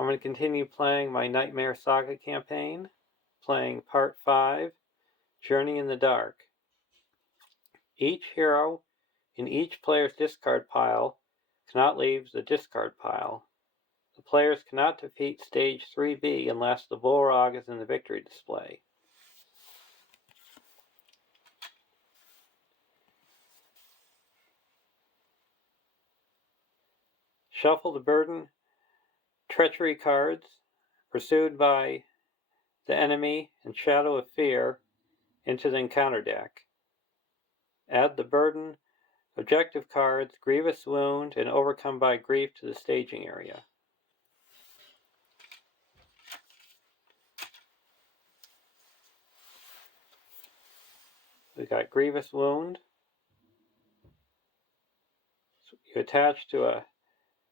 I'm going to continue playing my Nightmare Saga campaign, playing Part 5, Journey in the Dark. Each hero in each player's discard pile cannot leave the discard pile. The players cannot defeat Stage 3B unless the Bullrog is in the victory display. Shuffle the Burden Treachery cards pursued by the enemy and Shadow of Fear into the encounter deck. Add the Burden objective cards Grievous Wound and Overcome by Grief to the staging area. We've got Grievous Wound. So you attach to a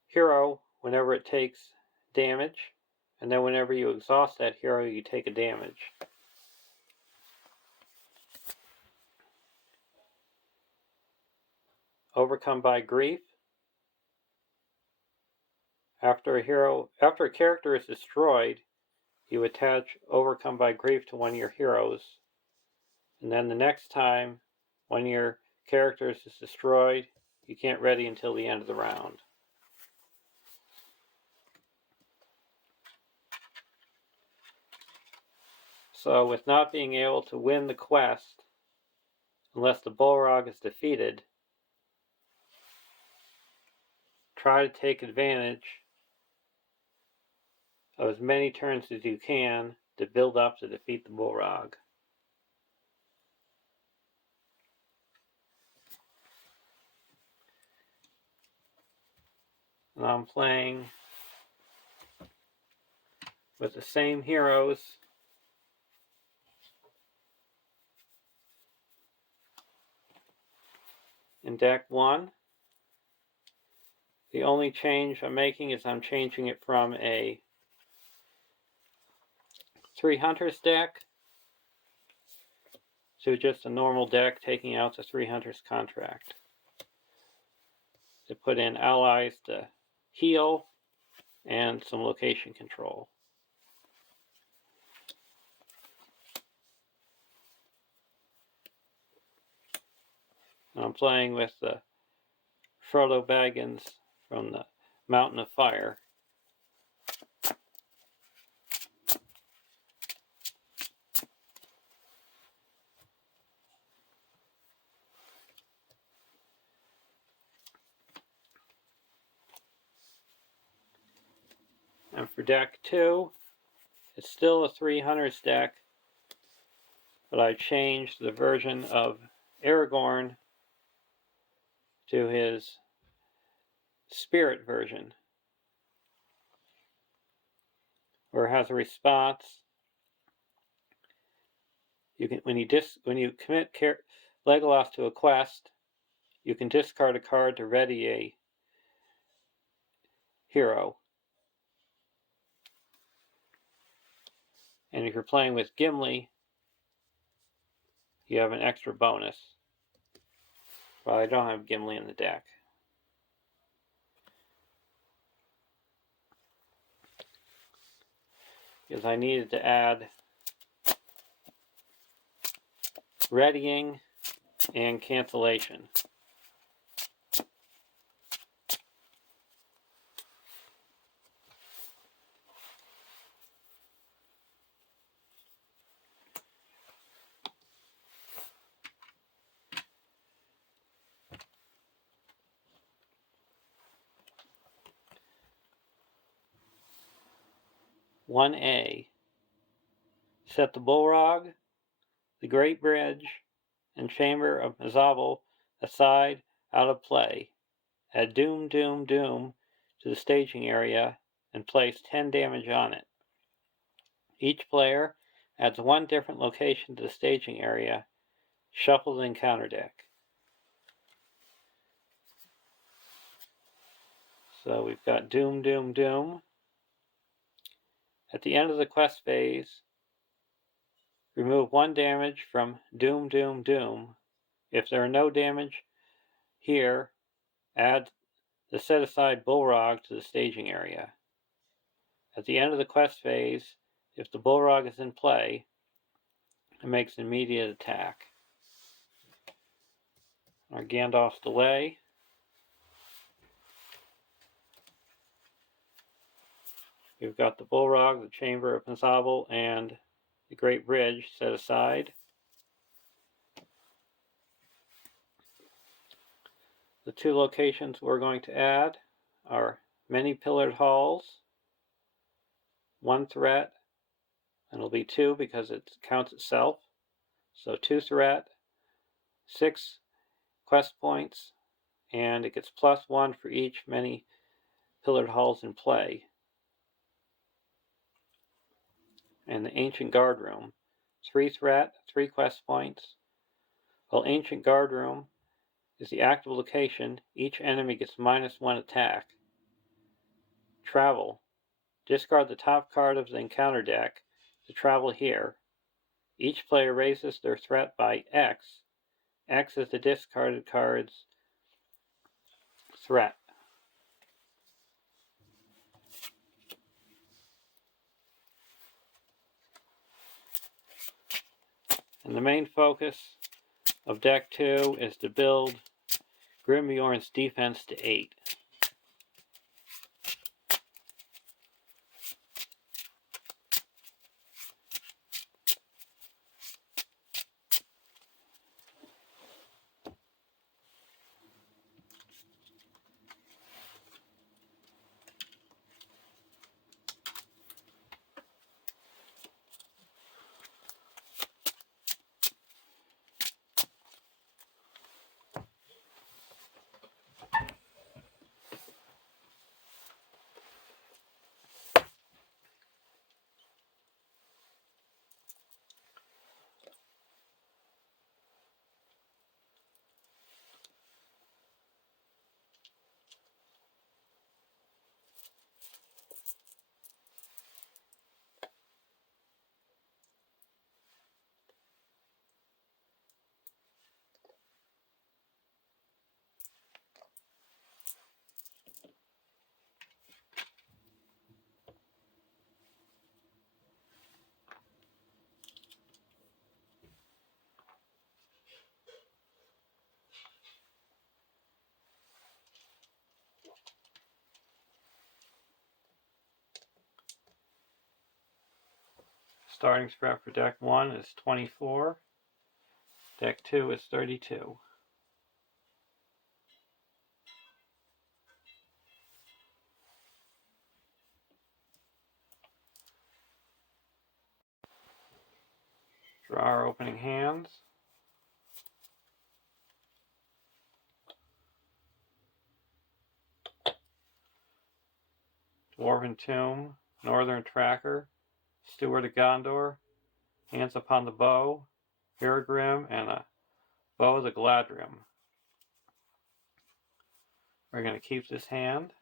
hero whenever it takes damage, and then whenever you exhaust that hero, you take a damage. Overcome by Grief. After a character is destroyed, you attach Overcome by Grief to one of your heroes, and then the next time one of your characters is destroyed, you can't ready until the end of the round. So with not being able to win the quest unless the Bullrog is defeated, try to take advantage of as many turns as you can to build up to defeat the Bullrog. And I'm playing with the same heroes in deck 1. The only change I'm making is I'm changing it from a 3 Hunters deck to just a normal deck, taking out the 3 Hunters contract. To put in allies to heal and some location control. And I'm playing with the Frodo Baggins from the Mountain of Fire. And for deck 2, it's still a 3 Hunters deck, but I changed the version of Aragorn to his Spirit version, where it has a response. You can when you commit Legolas to a quest, you can discard a card to ready a hero. And if you're playing with Gimli, you have an extra bonus. Well, I don't have Gimli in the deck. Because I needed to add readying and cancellation. One A. Set the Bullrog, the Great Bridge, and Chamber of Mazavel aside, out of play. Add Doom, Doom, Doom to the staging area and place 10 damage on it. Each player adds one different location to the staging area. Shuffle the encounter deck. So we've got Doom, Doom, Doom. At the end of the quest phase, remove 1 damage from Doom, Doom, Doom. If there are no damage here, add the set-aside Bullrog to the staging area. At the end of the quest phase, if the Bullrog is in play, it makes an immediate attack. Our Gandalf's delay. We've got the Bullrog, the Chamber of Mizabel, and the Great Bridge set aside. The two locations we're going to add are many pillared halls, one threat, and it'll be two because it counts itself. So 2 threat, 6 quest points, and it gets +1 for each many pillared halls in play. And the Ancient Guard Room, 3 threat, 3 quest points. While Ancient Guard Room is the active location, each enemy gets -1 attack. Travel. Discard the top card of the encounter deck to travel here. Each player raises their threat by X. X is the discarded card's threat. And the main focus of deck 2 is to build Grimbjorn's defense to 8. Starting spread for deck 1 is 24. Deck 2 is 32. Draw our opening hands. Dwarven Tomb, Northern Tracker, Steward of Gondor, Hands Upon the Bow, Hiragrim, and a Bow of the Galadrim. We're going to keep this hand.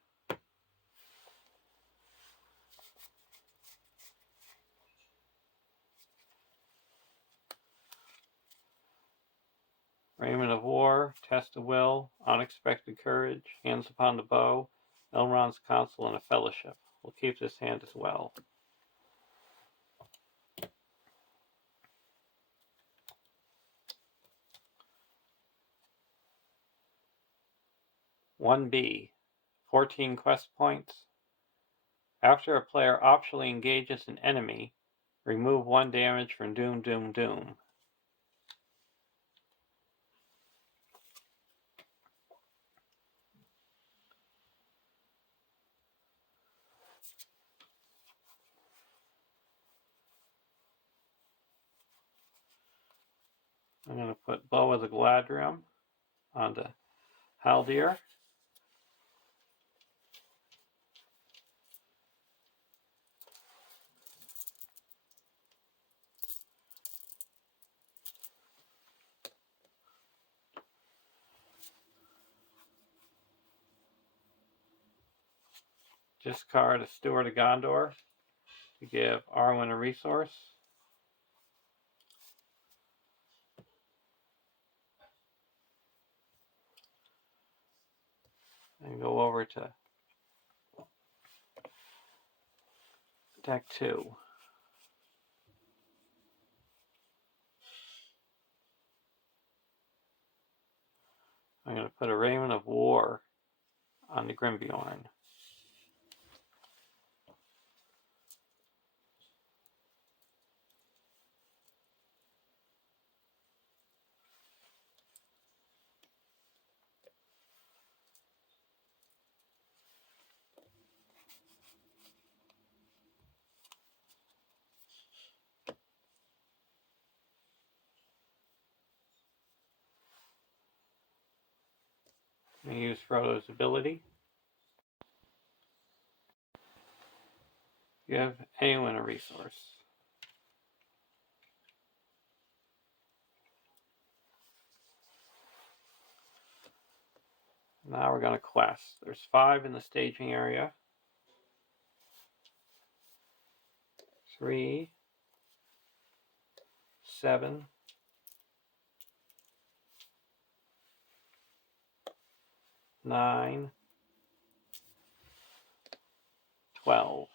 Raiment of War, Test of Will, Unexpected Courage, Hands Upon the Bow, Elrond's Counsel, and a Fellowship. We'll keep this hand as well. (1B) 14 quest points. After a player optionally engages an enemy, remove 1 damage from Doom, Doom, Doom. I'm going to put Bow of the Galadrim onto Haldir. Discard a Steward of Gondor to give Arwen a resource. And go over to Deck 2. I'm going to put a Raven of War on the Grimbjorn. I'm going to use Frodo's ability. Give anyone a resource. Now we're going to quest. There's 5 in the staging area. 3, 7, 9, 12.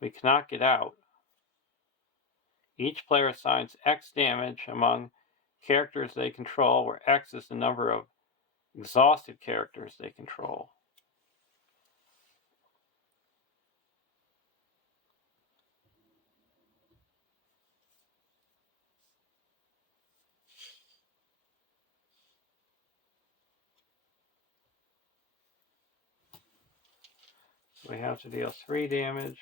We cannot get out. Each player assigns X damage among characters they control, where X is the number of exhausted characters they control. So we have to deal 3 damage.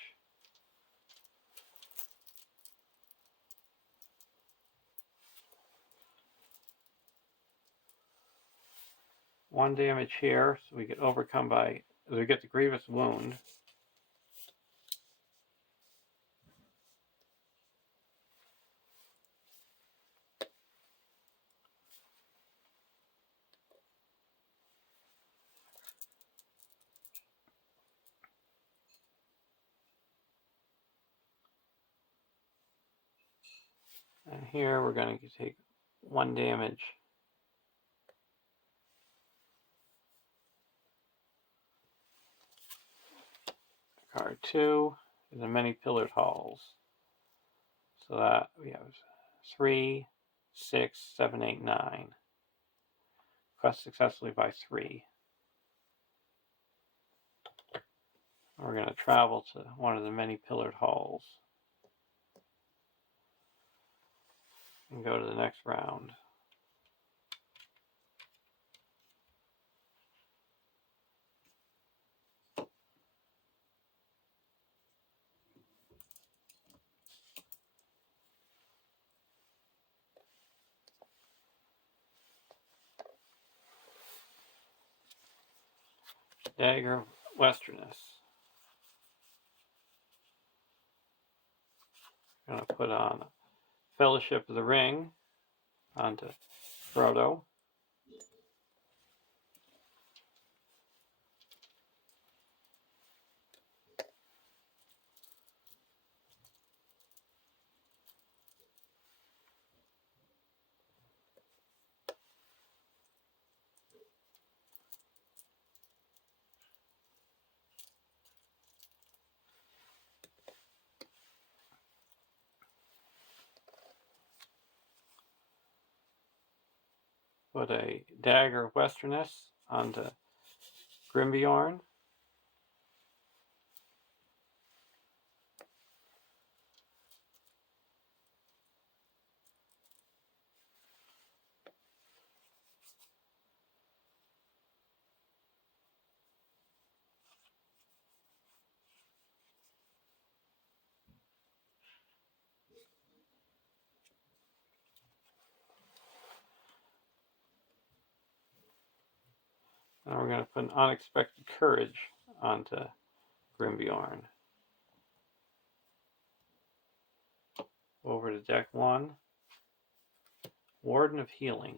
One damage here, so we get overcome by, we get the grievous wound. And here we're going to take 1 damage. Card 2 is the many pillared halls. So that we have 3, 6, 7, 8, 9. Quest successfully by 3. We're going to travel to one of the many pillared halls and go to the next round. Dagger of Westerness. I'm going to put on Fellowship of the Ring onto Frodo. Put a Dagger of Westerness onto Grimbjorn. And we're going to put an Unexpected Courage onto Grimbjorn. Over to deck 1. Warden of Healing.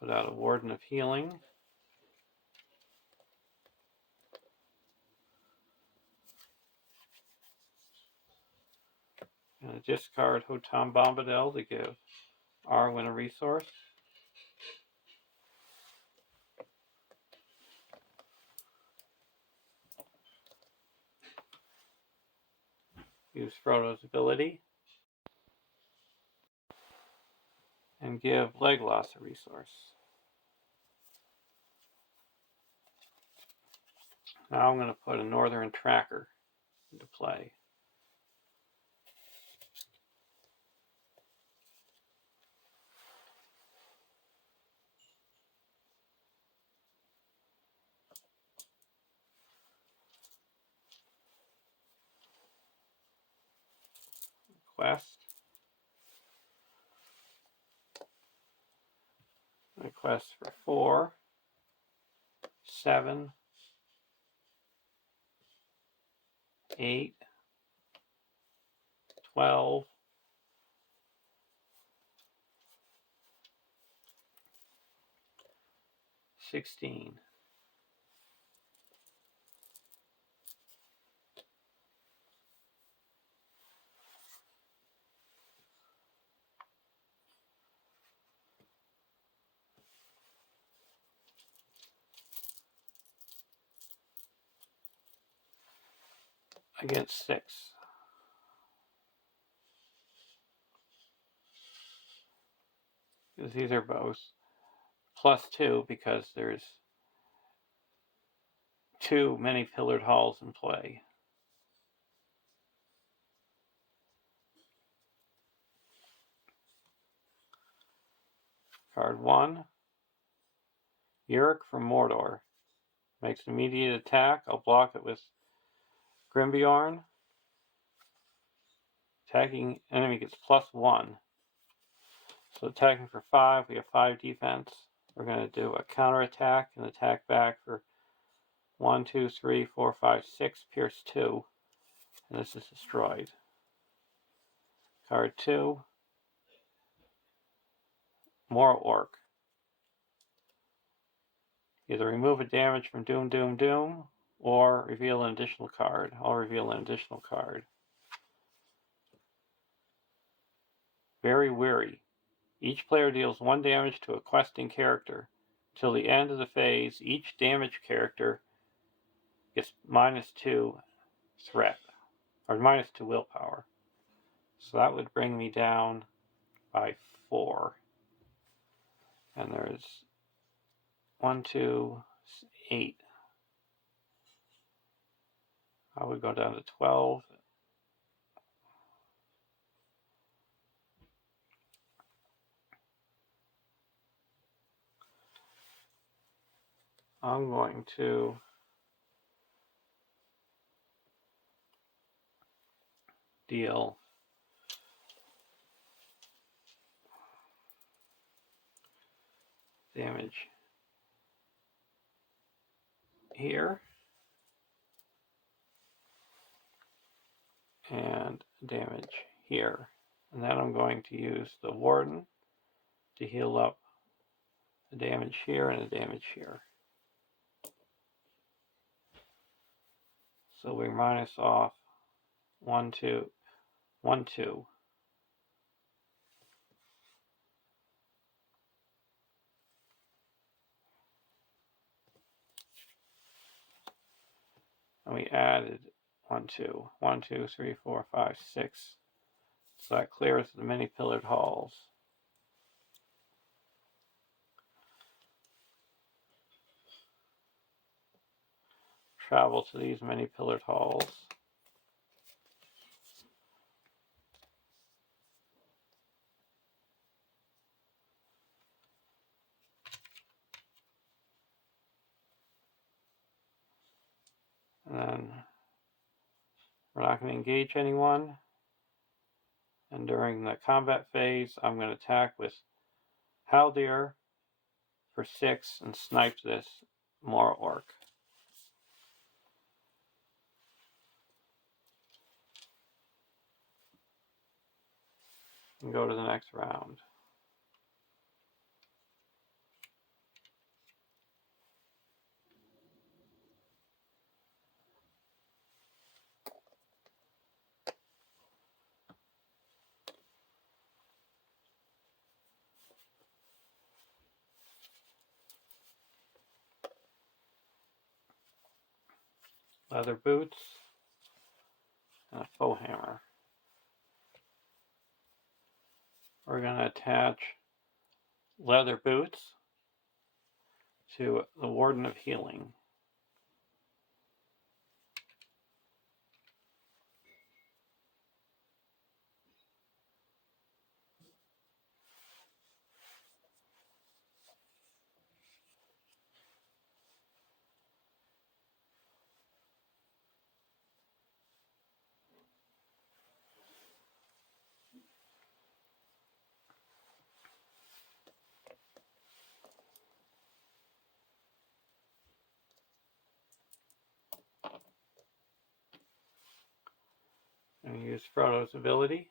Put out a Warden of Healing. And a discard Hotam Bombadil to give Arwen a resource. use Frodo's ability, and give Legolas a resource. Now I'm going to put a Northern Tracker into play. Request for 4, 7, 8, 12, 16. Against 6. Because these are both +2 because there's 2 many-pillared halls in play. Card 1, Yurik from Mordor. Makes an immediate attack. I'll block it with Grimbjorn. Attacking enemy gets +1. So attacking for 5, we have 5 defense. We're going to do a counterattack and attack back for 1, 2, 3, 4, 5, 6, pierce 2. And this is destroyed. Card 2, more Orc. Either remove a damage from Doom, Doom, Doom, or reveal an additional card. I'll reveal an additional card. Very Weary. Each player deals 1 damage to a questing character. Till the end of the phase, each damaged character gets -2 threat, or -2 willpower. So that would bring me down by 4. And there's 1, 2, 8. I would go down to 12. I'm going to deal damage here and damage here. And then I'm going to use the Warden to heal up the damage here and the damage here. So we minus off 1, 2, 1, 2. And we added 1, 2, 1, 2, 3, 4, 5, 6. So that clears the many pillared halls. Travel to these many pillared halls. And then we're not going to engage anyone. And during the combat phase, I'm going to attack with Haldir for 6 and snipe this more Orc. And go to the next round. Leather boots and a faux hammer. we're going to attach leather boots to the Warden of Healing. And use Frodo's ability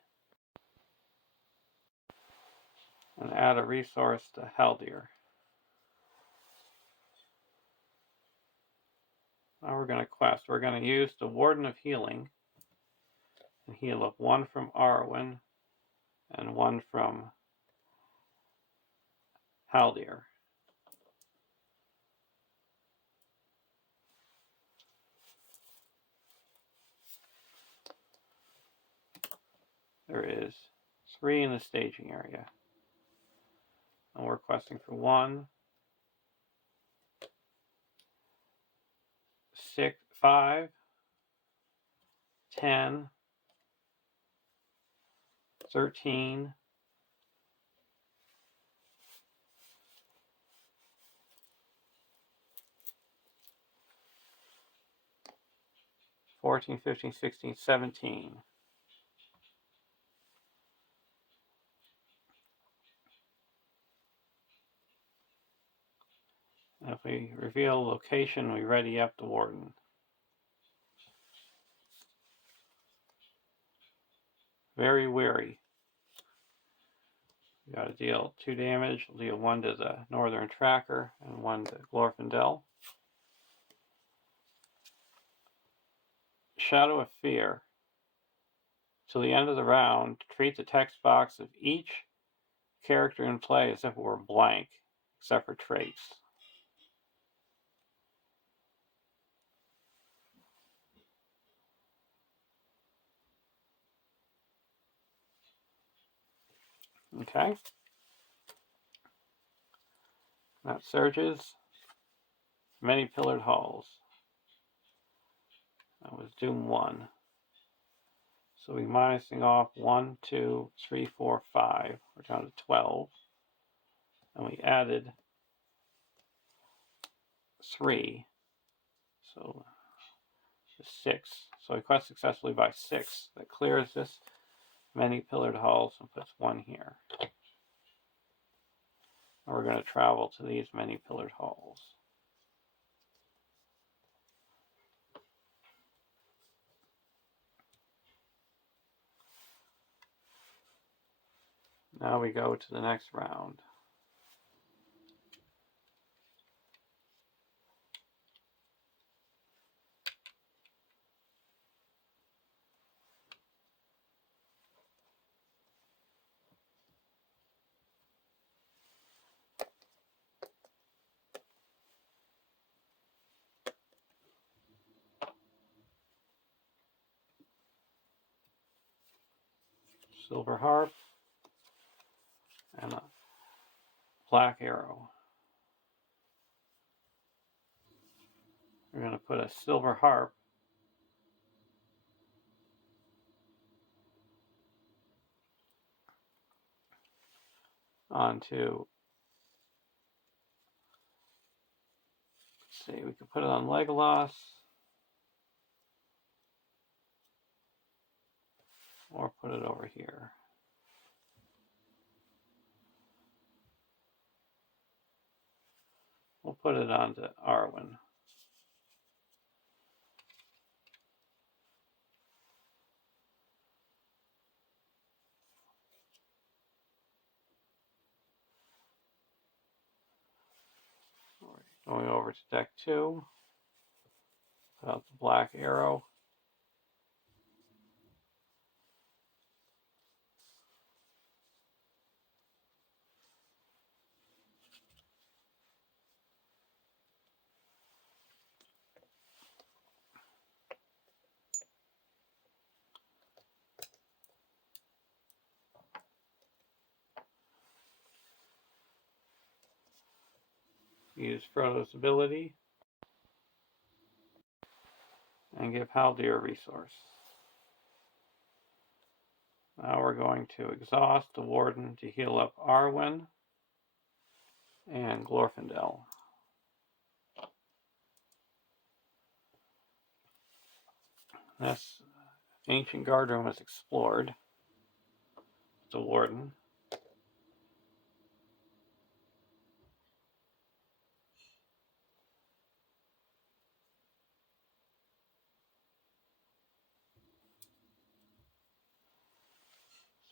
and add a resource to Haldir. Now we're going to quest. We're going to use the Warden of Healing and heal up one from Arwen and one from Haldir. There is 3 in the staging area. And we're questing for 1, 6, 5, 10, 13, 14, 15, 16, 17. And if we reveal location, we ready up the Warden. Very wary. We got to deal 2 damage. We'll deal 1 to the Northern Tracker and 1 to Glorfindel. Shadow of Fear. Till the end of the round, treat the text box of each character in play as if it were blank, except for traits. Okay. That surges. Many pillared halls. That was Doom 1. So we're minusing off 1, 2, 3, 4, 5. We're down to 12. And we added 3. So 6. So we quest successfully by 6. That clears this many pillared halls and puts 1 here. And we're going to travel to these many pillared halls. Now we go to the next round. Silver harp and a black arrow. We're going to put a silver harp onto, let's see, we could put it on Legolas or put it over here. We'll put it onto Arwen. Going over to deck 2, put out the black arrow. use Frodo's ability and give Haldir a resource. Now we're going to exhaust the Warden to heal up Arwen and Glorfindel. This ancient guard room is explored. The Warden.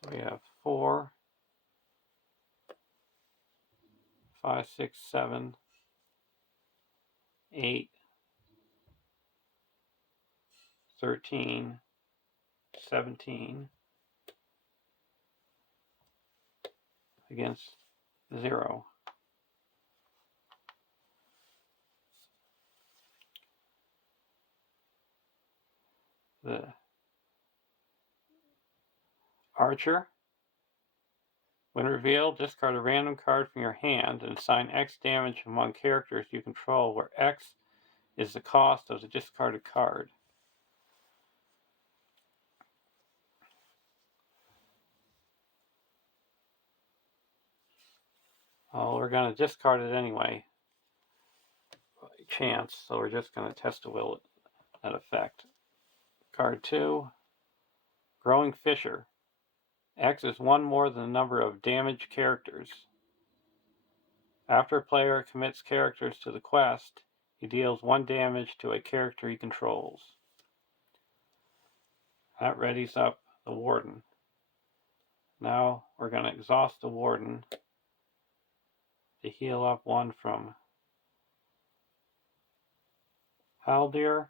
So we have 4, 5, 6, 7, 8, 13, 17 against 0. The Archer. When revealed, discard a random card from your hand and assign X damage among characters you control, where X is the cost of the discarded card. Well, we're going to discard it anyway, by chance, so we're just going to test a will that effect. Card 2, Growing Fissure. X is 1 more than the number of damaged characters. After a player commits characters to the quest, he deals 1 damage to a character he controls. That readies up the Warden. Now we're going to exhaust the Warden to heal up 1 from Haldir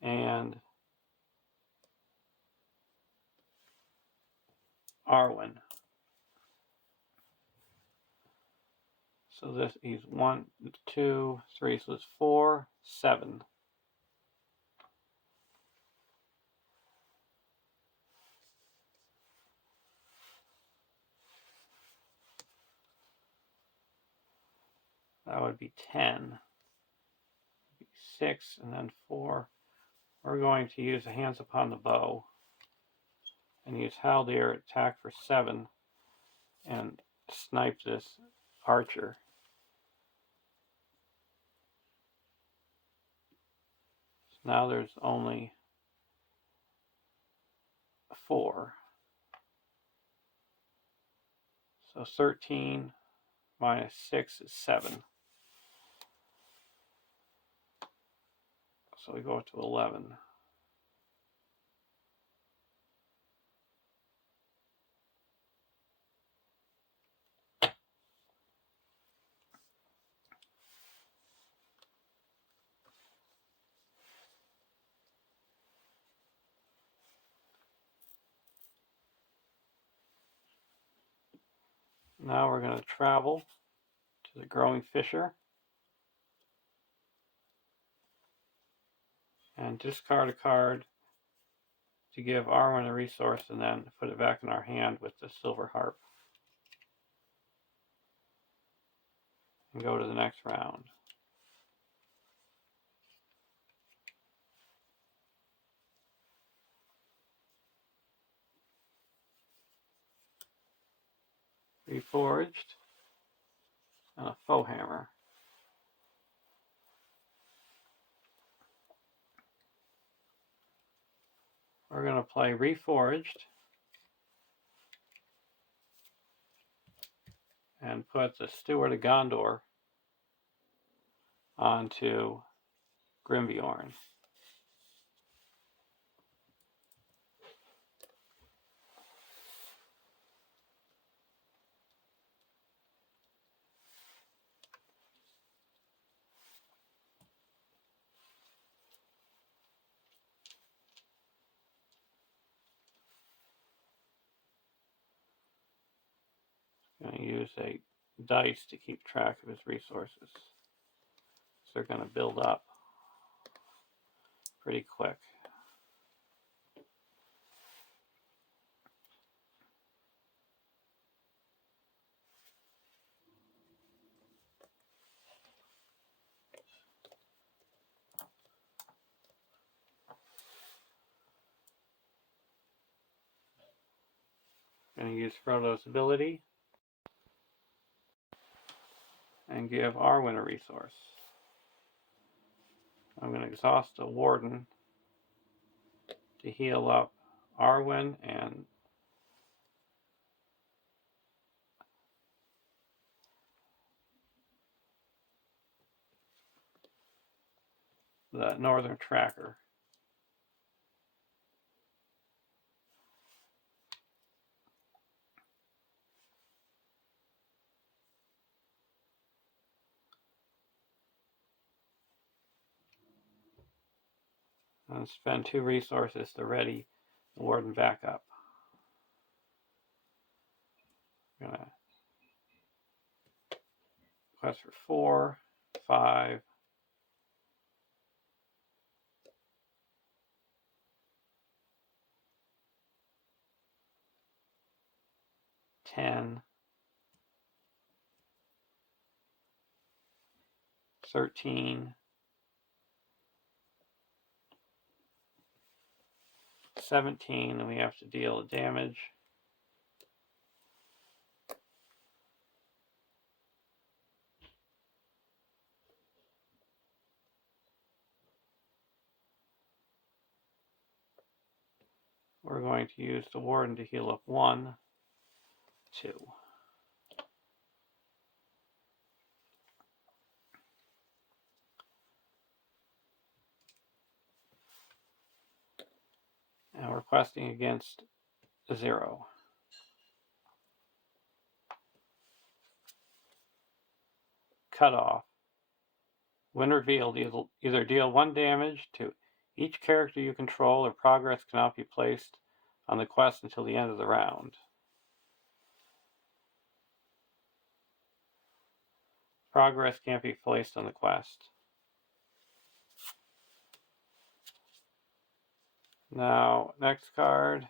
and Arwen. So this is 1, 2, 3, so it's 4, 7. That would be 10. 6 and then 4. We're going to use a Hands Upon the Bow and use Haldir attack for 7 and snipe this archer. So now there's only 4. So 13 minus 6 is 7. So we go to 11. Now we're going to travel to the Growing Fissure and discard a card to give Arwen a resource and then put it back in our hand with the Silver Harp. And go to the next round. Reforged and a Foe Hammer. We're going to play Reforged and put the Steward of Gondor onto Grimbeorn. Going to use a dice to keep track of his resources. So they're going to build up pretty quick. going to use Frodo's ability and give Arwen a resource. I'm going to exhaust a Warden to heal up Arwen and the Northern Tracker. And spend 2 resources to ready the Warden back up. I'm going to quest for 4, 5, 10, 13, 17, and we have to deal damage. We're going to use the Warden to heal up 1, 2. And we're questing against 0. Cut off. When revealed, either deal 1 damage to each character you control, or progress cannot be placed on the quest until the end of the round. Progress can't be placed on the quest. Now, next card.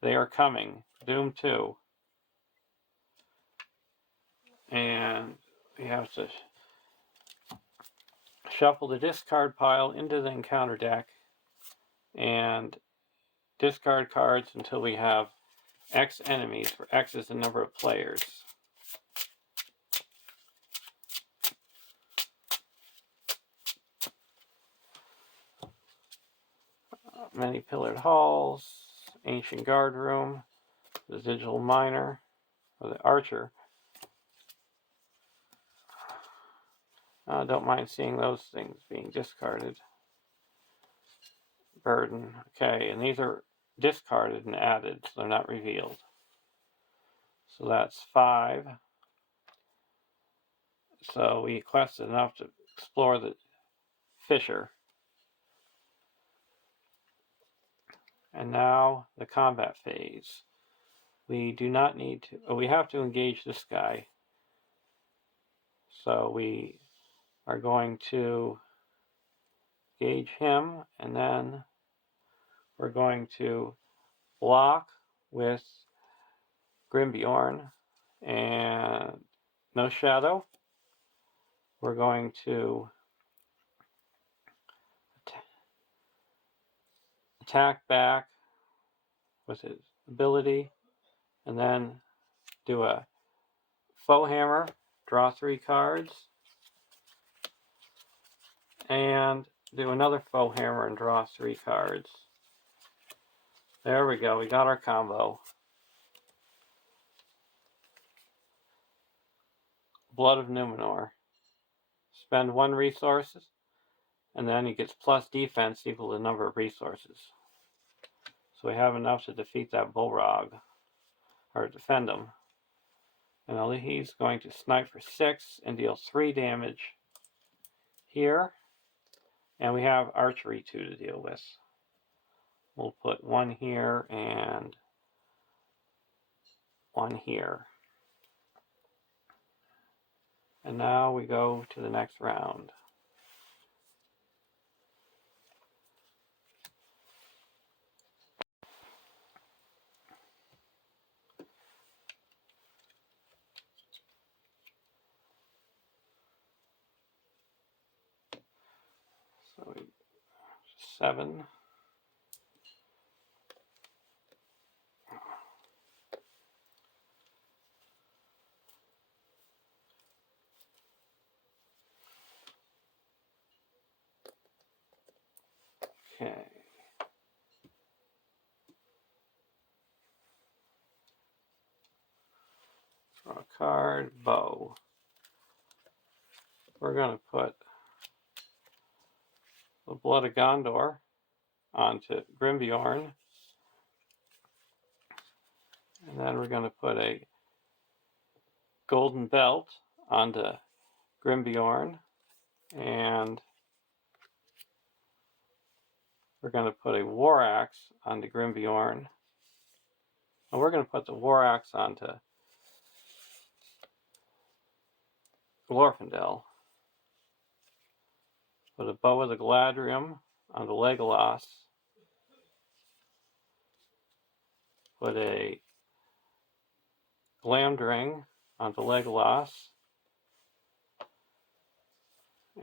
They are coming. Doom 2. And we have to shuffle the discard pile into the encounter deck and discard cards until we have X enemies, where X is the number of players. Many pillared halls, ancient guard room, the digital miner, or the archer. Don't mind seeing those things being discarded. Burden. Okay, and these are discarded and added, so they're not revealed. So that's 5. So we quested enough to explore the fissure. And now the combat phase. We do not need to, we have to engage this guy. So we are going to engage him, and then we're going to block with Grimbjorn and no shadow. We're going to attack back with his ability, and then do a foe hammer, draw 3 cards, and do another foe hammer and draw 3 cards. There we go, we got our combo. Blood of Numenor. Spend 1 resource, and then he gets plus defense equal to the number of resources. So we have enough to defeat that Bullrog, or defend him. And he's going to snipe for 6 and deal 3 damage here. And we have archery 2 to deal with. We'll put 1 here and 1 here. And now we go to the next round. So 7. Okay. Draw a card, bow. We're going to put the Blood of Gondor onto Grimbjorn. And then we're going to put a Golden Belt onto Grimbjorn. And we're going to put a War Axe onto Grimbjorn. And we're going to put the War Axe onto Glorfindel. Put a Bow of the Galadriel onto Legolas. Put a Glamdring onto Legolas.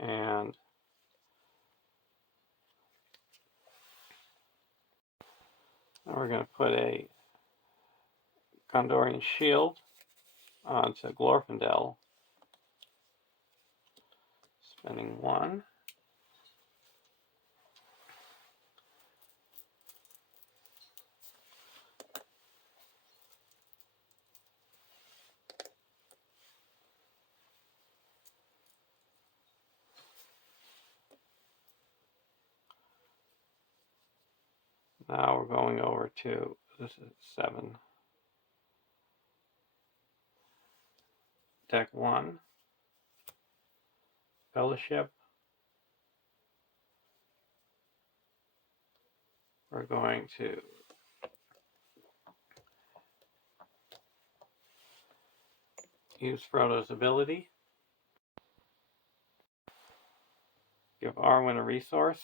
And we're going to put a Gondorian shield onto Glorfindel. Spending 1. Now we're going over to, this is 7. Deck 1. Fellowship. We're going to use Frodo's ability. Give Arwen a resource.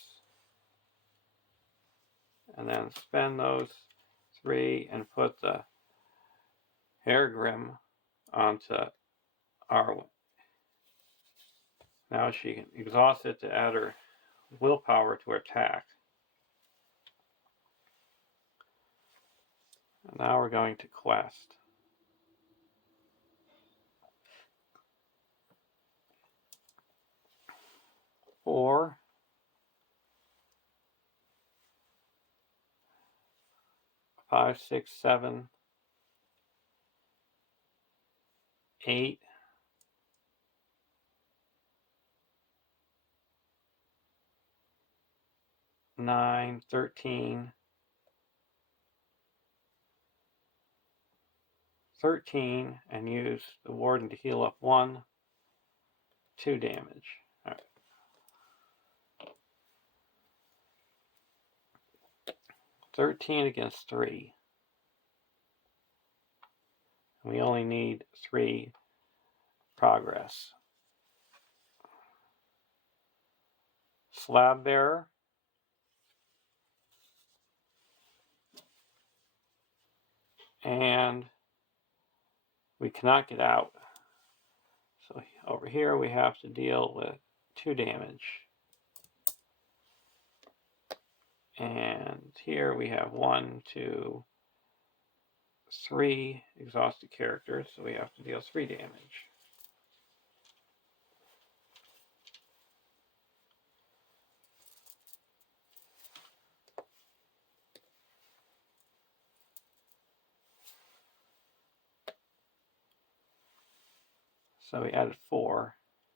And then spend those 3 and put the Hairgrim onto Arwen. Now she can exhaust it to add her willpower to her attack. And now we're going to quest. Four, 5, 6, 7, 8, 9, 13, 13, and use the Warden to heal up 1, 2 damage. All right. 13 against 3. We only need 3 progress. Slab Bearer. And we cannot get out. So over here we have to deal with 2 damage. And here we have 1, 2, 3 exhausted characters, so we have to deal 3 damage. So we added 4,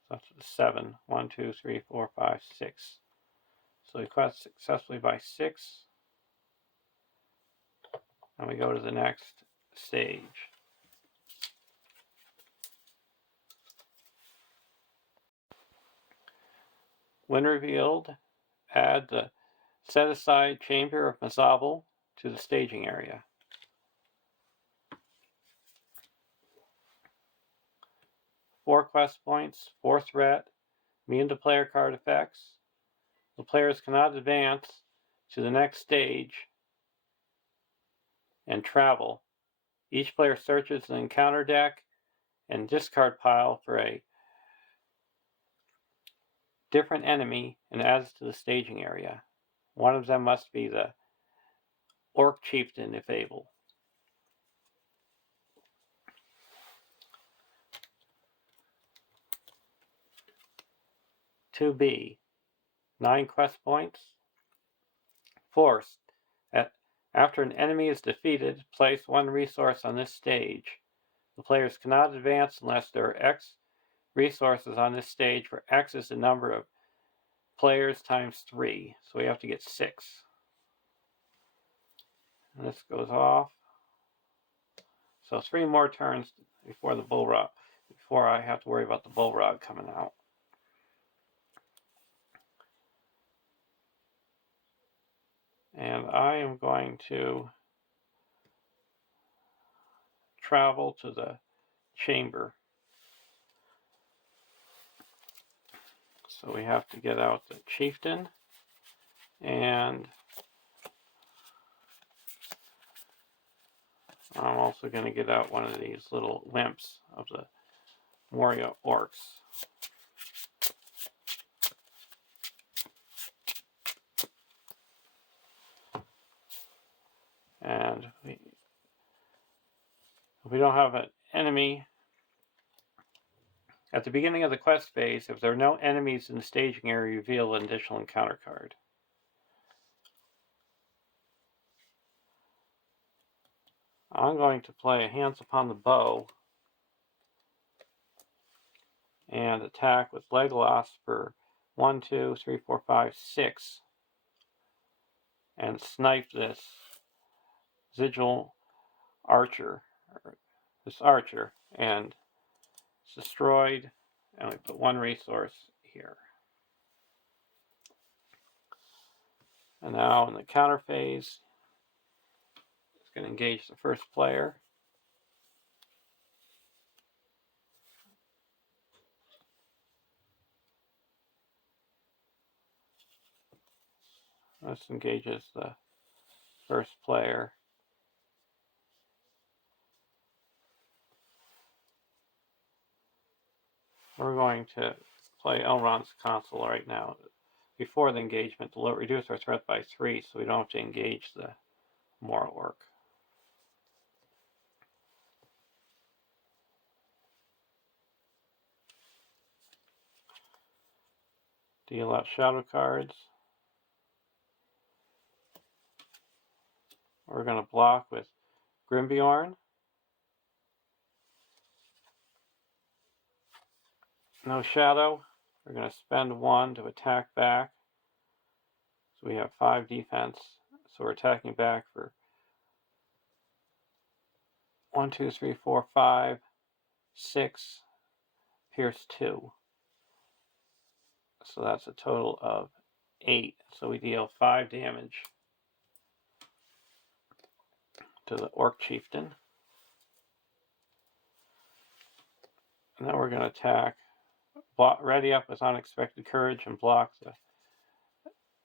so that's 7. 1, 2, 3, 4, 5, 6. So we quest successfully by 6. And we go to the next stage. When revealed, add the set-aside Chamber of Mazavel to the staging area. Four quest points, 4 threat, immune to player card effects. The players cannot advance to the next stage and travel. Each player searches the encounter deck and discard pile for a different enemy and adds to the staging area. One of them must be the Orc Chieftain if able. To be 9 quest points, Force. After an enemy is defeated, place one resource on this stage. The players cannot advance unless there are X resources on this stage, where X is the number of players times 3. So we have to get 6. And this goes off. So 3 more turns before the bullrog, before I have to worry about the bullrog coming out. And I am going to travel to the chamber. So we have to get out the chieftain, and I'm also going to get out one of these little wimps of the warrior orcs. And we don't have an enemy at the beginning of the quest phase. If there are no enemies in the staging area, reveal an additional encounter card. I'm going to play a Hands Upon the Bow and attack with Legolas for 1, 2, 3, 4, 5, 6, and snipe this Sigil archer, and it's destroyed, and we put 1 resource here. And now in the counter phase, it's going to engage the first player. This engages the first player. We're going to play Elrond's Consul right now. Before the engagement, to reduce our threat by 3, so we don't have to engage the Moral Orc. Deal out shadow cards. We're going to block with Grimbeorn. No shadow. We're going to spend 1 to attack back. So we have 5 defense. So we're attacking back for 1, 2, 3, 4, 5, 6, pierce 2. So that's a total of 8. So we deal 5 damage to the Orc Chieftain. And then we're going to attack, ready up with Unexpected Courage, and block the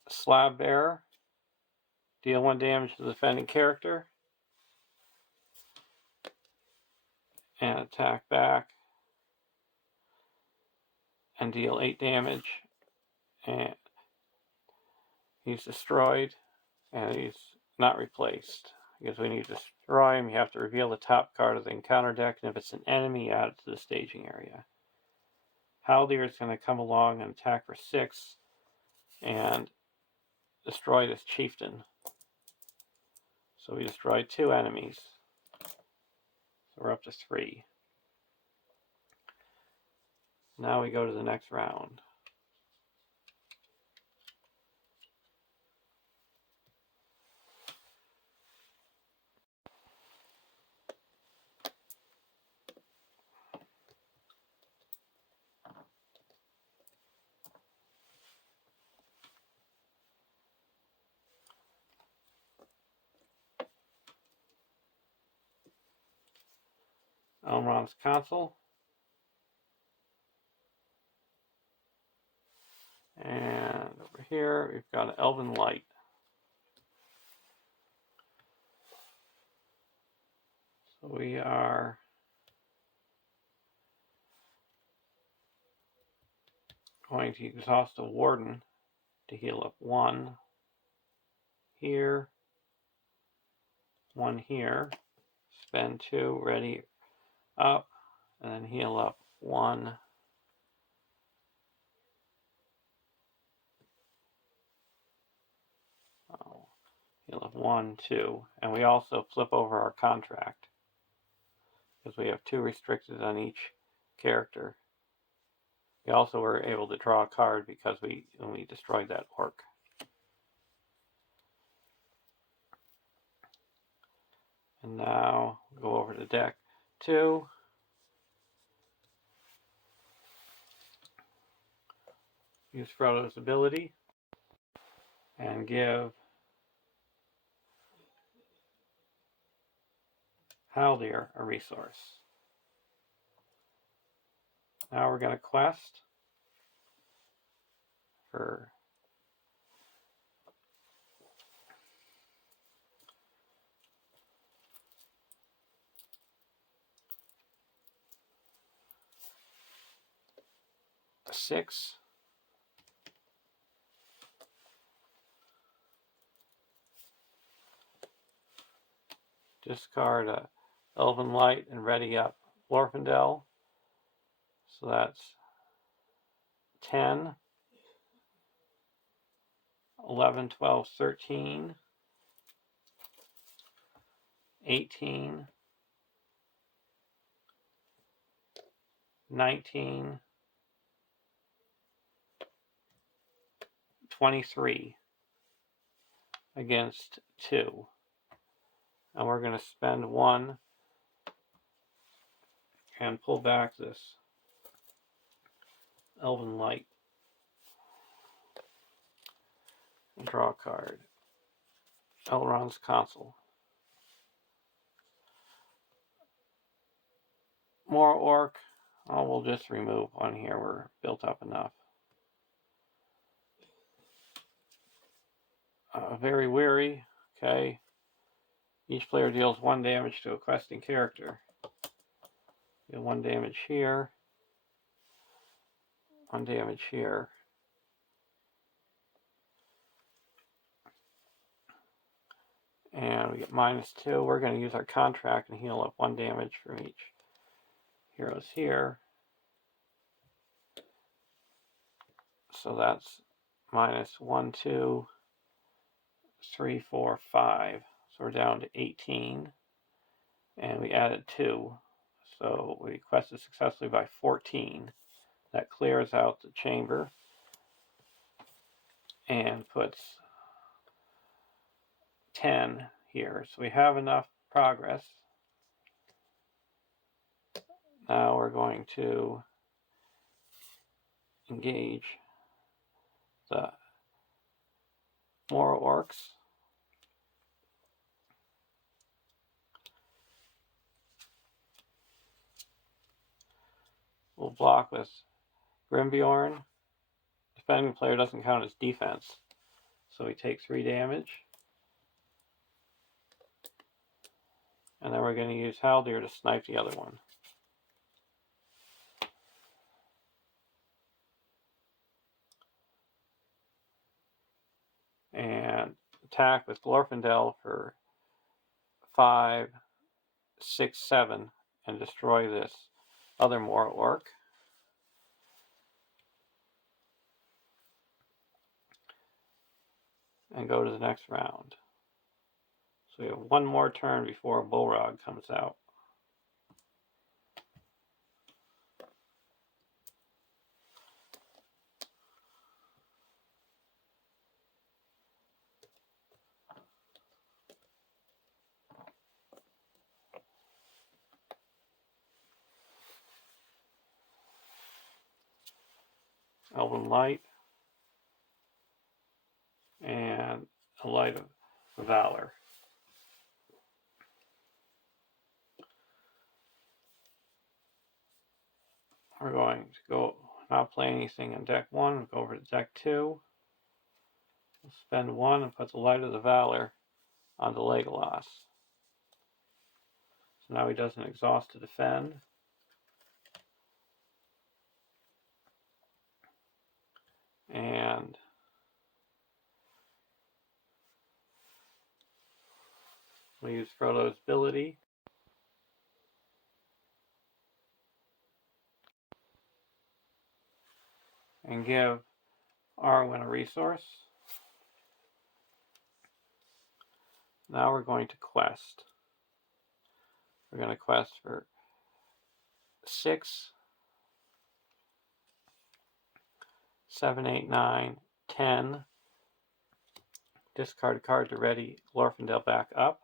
Slab Bearer. Deal 1 damage to the defending character. And attack back. And deal 8 damage. And he's destroyed. And he's not replaced. Because when you destroy him, you have to reveal the top card of the encounter deck. And if it's an enemy, you add it to the staging area. Haldir is going to come along and attack for 6. And destroy this chieftain. So we destroyed 2 enemies. So we're up to 3. Now we go to the next round. Elrond's Consul. And over here, we've got an Elven Light. So we are going to exhaust a Warden to heal up 1 here, 1 here, spend 2, ready up, and then heal up 1. Oh, You'll have 1, 2, and we also flip over our contract because we have 2 restricted on each character. We also were able to draw a card because when we destroyed that orc. And now go over to deck 2. Use Frodo's ability and give Haldir a resource. Now we're going to quest for a 6. Discard a Elven Light and ready up Glorfindel. So that's 10, 11, 12, 13, 18, 19, 23 against 2. And we're going to spend 1 and pull back this Elven Light and draw a card. Elrond's Consul. More orc. Oh, we'll just remove 1 here. We're built up enough. Very weary. Okay. Each player deals 1 damage to a questing character. Deal 1 damage here. 1 damage here. And we get -2. We're going to use our contract and heal up 1 damage from each heroes here. So that's -1, 2, 3, 4, 5. So we're down to 18. And we added 2. So we quested successfully by 14. That clears out the chamber and puts 10 here. So we have enough progress. Now we're going to engage the more orcs. We'll block with Grimbjorn. Defending player doesn't count as defense. So we take 3 damage. And then we're going to use Haldir to snipe the other one. And attack with Glorfindel for 5, 6, 7, and destroy this other more orc. And go to the next round. So we have 1 more turn before Bolrog comes out. Elven Light, and a Light of Valor. We're going to go, not play anything in deck 1, we'll go over to deck 2. We'll spend 1 and put the Light of the Valor onto Legolas. So now he doesn't exhaust to defend. And we use Frodo's ability. And give Arwen a resource. Now we're going to quest. We're going to quest for 6, 7, 8, 9, 10. Discard a card to ready Glorfindel back up.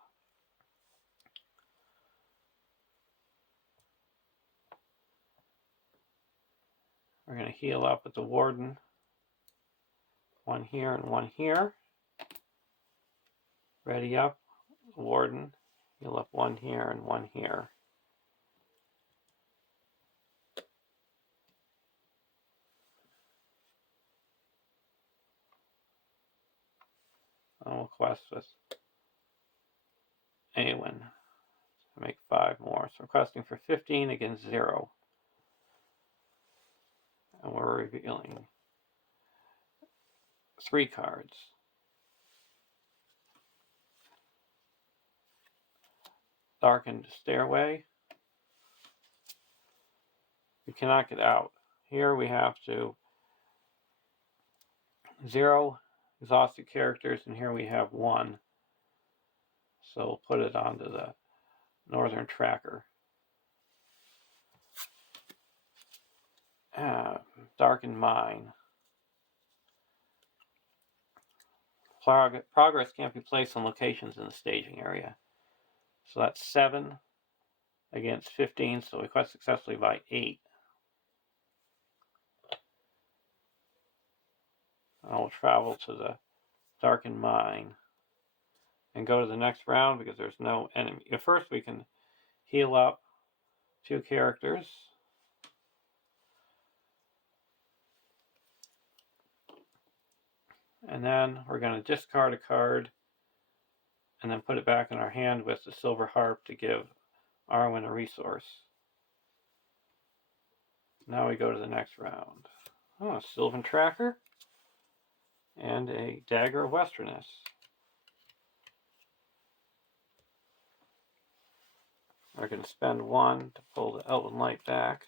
We're going to heal up with the Warden. 1 here and 1 here. Ready up, Warden. Heal up 1 here and 1 here. And we'll quest with Awen to make 5 more. So we're questing for 15 against 0. And we're revealing 3 cards. Darkened Stairway. We cannot get out. Here we have to 0 exhausted characters, and here we have 1. So we'll put it onto the Northern Tracker. Darkened Mine. Progress can't be placed on locations in the staging area. So that's 7 against 15, so we quest successfully by 8. I will travel to the Darkened Mine and go to the next round because there's no enemy. At first we can heal up 2 characters. And then we're going to discard a card and then put it back in our hand with the Silver Harp to give Arwen a resource. Now we go to the next round. Oh, a Sylvan Tracker and a Dagger of Westerness. We're going to spend 1 to pull the Elven Light back.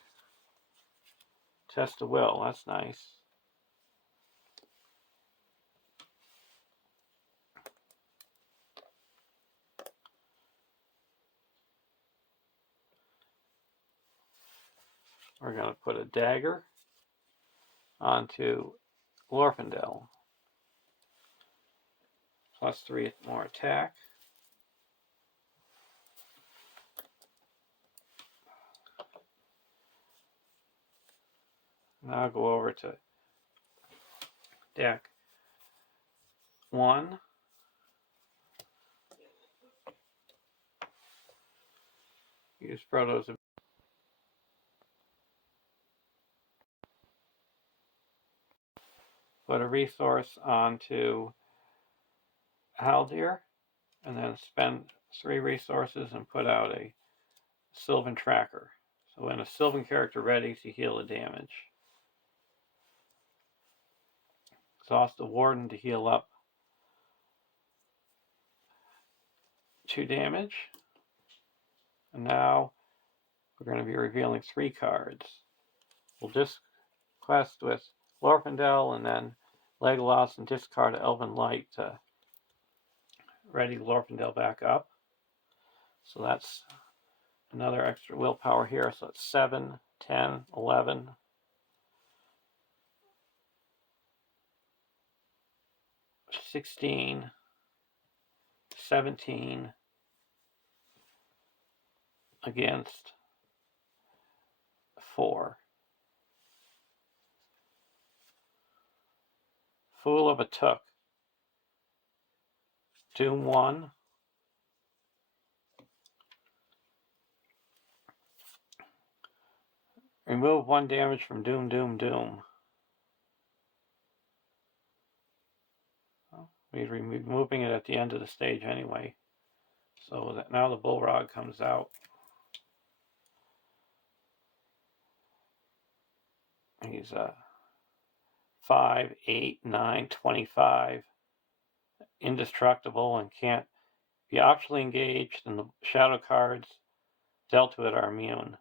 Test of Will, that's nice. We're going to put a dagger onto Glorfindel. Plus 3 more attack. Now I'll go over to deck 1. Use Proto's. Put a resource onto Haldir, and then spend 3 resources and put out a Sylvan Tracker. So when a Sylvan character readies, you heal the damage. Exhaust the Warden to heal up 2 damage. And now we're going to be revealing 3 cards. We'll just quest with Glorfindel and then Legolas and discard Elven Light to ready Glorfindel back up. So that's another extra willpower here. So it's 7, 10, 11. 16, 17 against 4. Fool of a Took. Doom 1. Remove 1 damage from Doom, Doom, Doom. We're removing it at the end of the stage anyway. So that now the Bullrog comes out. He's 5, 8, 9, 25. Indestructible and can't be optionally engaged, and the shadow cards dealt to it are immune.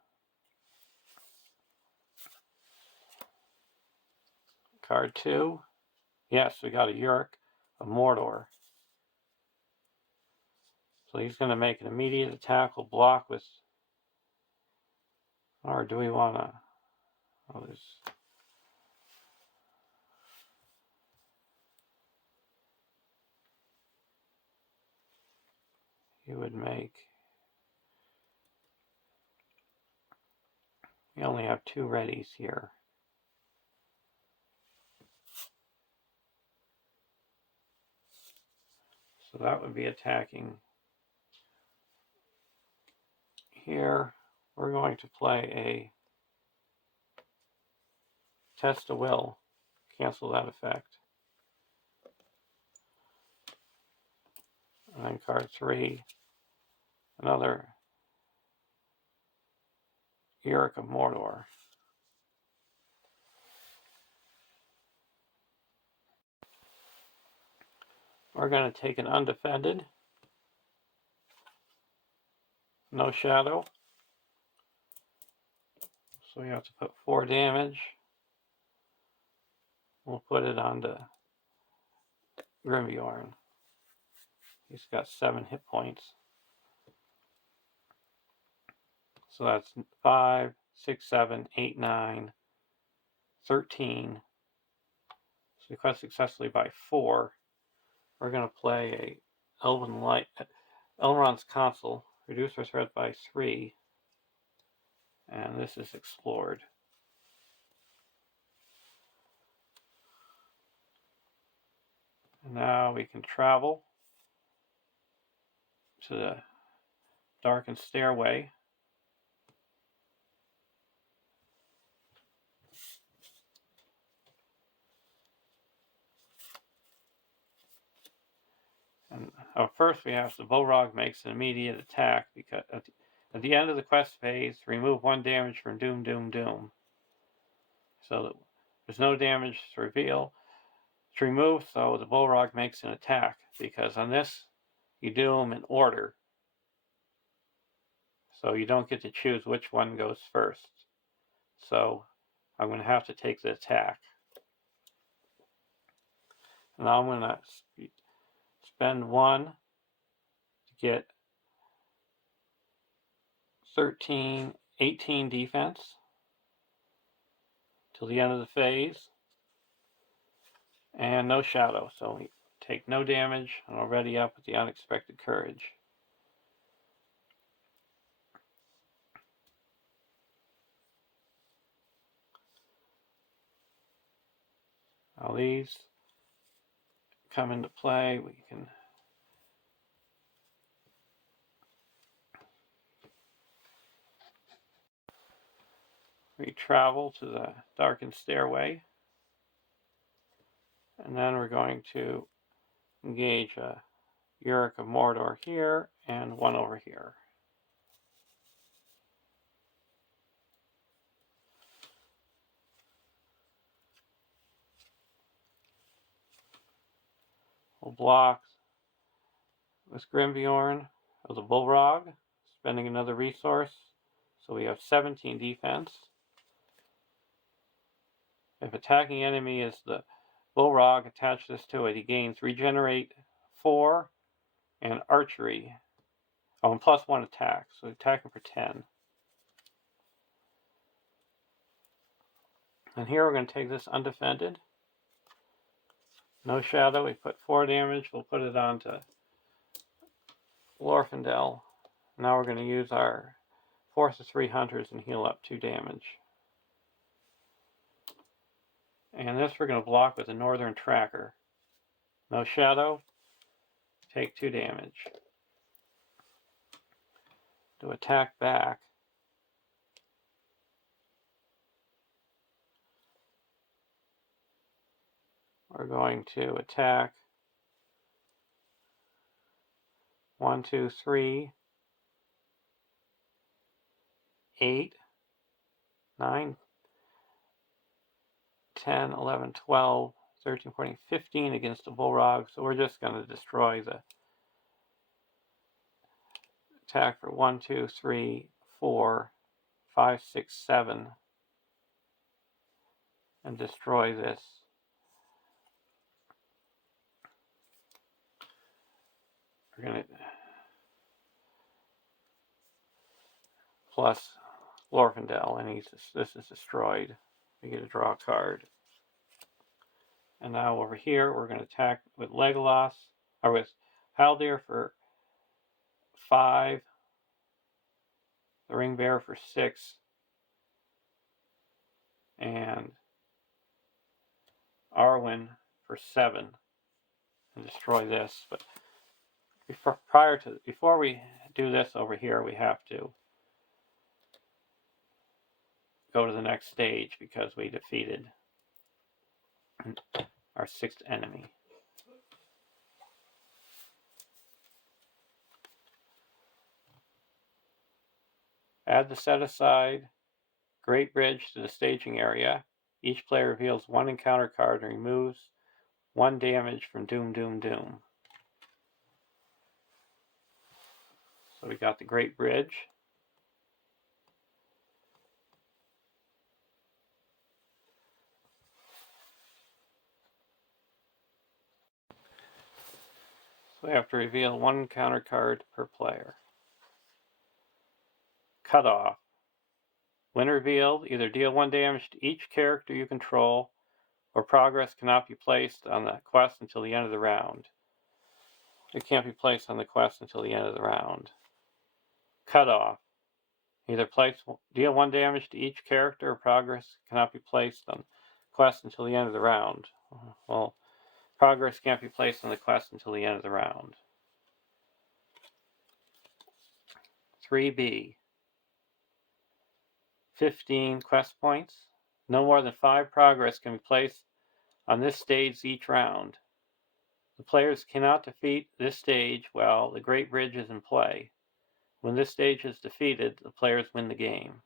Card 2. Yes, we got a Yorick of Mordor. So he's going to make an immediate attack. We'll block with, or do we want to, oh, he would make, we only have 2 readies here. So that would be attacking here. We're going to play a test of will, cancel that effect. And then card 3, another Uric of Mordor. We're going to take an undefended, no shadow. So we have to put 4 damage. We'll put it onto Grimbjorn. He's got 7 hit points. So that's 5, 6, 7, 8, 9, 13. So we quest successfully by 4. We're going to play a Elrond's Consul. Reduce our threat by 3. And this is explored. And now we can travel to the darkened stairway. And first we have the Bolrog makes an immediate attack because at the end of the quest phase, remove 1 damage from Doom, Doom, Doom. So that there's no damage to reveal. It's removed, so the Bolrog makes an attack because on this you do them in order. So you don't get to choose which one goes first. So I'm going to have to take the attack. And now I'm going to spend 1 to get 18 defense till the end of the phase. And no shadow, so we take no damage and we're already up with the unexpected courage. Now these come into play. We travel to the darkened stairway, and then we're going to engage a Uric of Mordor here and 1 over here. We'll block with Grimbjorn of the Bolrog, spending another resource, so we have 17 defense. If attacking enemy is the Bolrog, attach this to it. He gains Regenerate 4 and Archery. Oh, and plus 1 attack, so attacking for 10. And here we're going to take this undefended. No shadow, we put 4 damage. We'll put it onto Glorfindel. Now we're going to use our Force of 3 Hunters and heal up 2 damage. And this we're going to block with a Northern Tracker. No shadow, take 2 damage. To attack back, we're going to attack 1, 2, 3, 8, 9, 10, 11, 12, 13, 14, 15 against the Bolrog. So we're just going to destroy the attack for 1, 2, 3, 4, 5, 6, 7 and destroy this. We're going to plus Glorfindel, and this is destroyed. We get to draw a card. And now over here, we're going to attack with Legolas, or with Haldir for 5, the Ring Bearer for 6, and Arwen for 7, and destroy this. But before we do this over here, we have to go to the next stage because we defeated our 6th enemy. Add the set-aside Great Bridge to the staging area. Each player reveals 1 encounter card and removes 1 damage from Doom, Doom, Doom. So we got the Great Bridge. So we have to reveal 1 encounter card per player. Cutoff. When revealed, either deal 1 damage to each character you control, or progress cannot be placed on the quest until the end of the round. It can't be placed on the quest until the end of the round. Cutoff. Either deal 1 damage to each character, or progress cannot be placed on the quest until the end of the round. Well, progress can't be placed on the quest until the end of the round. 3B. 15 quest points. No more than 5 progress can be placed on this stage each round. The players cannot defeat this stage while the Great Bridge is in play. When this stage is defeated, the players win the game.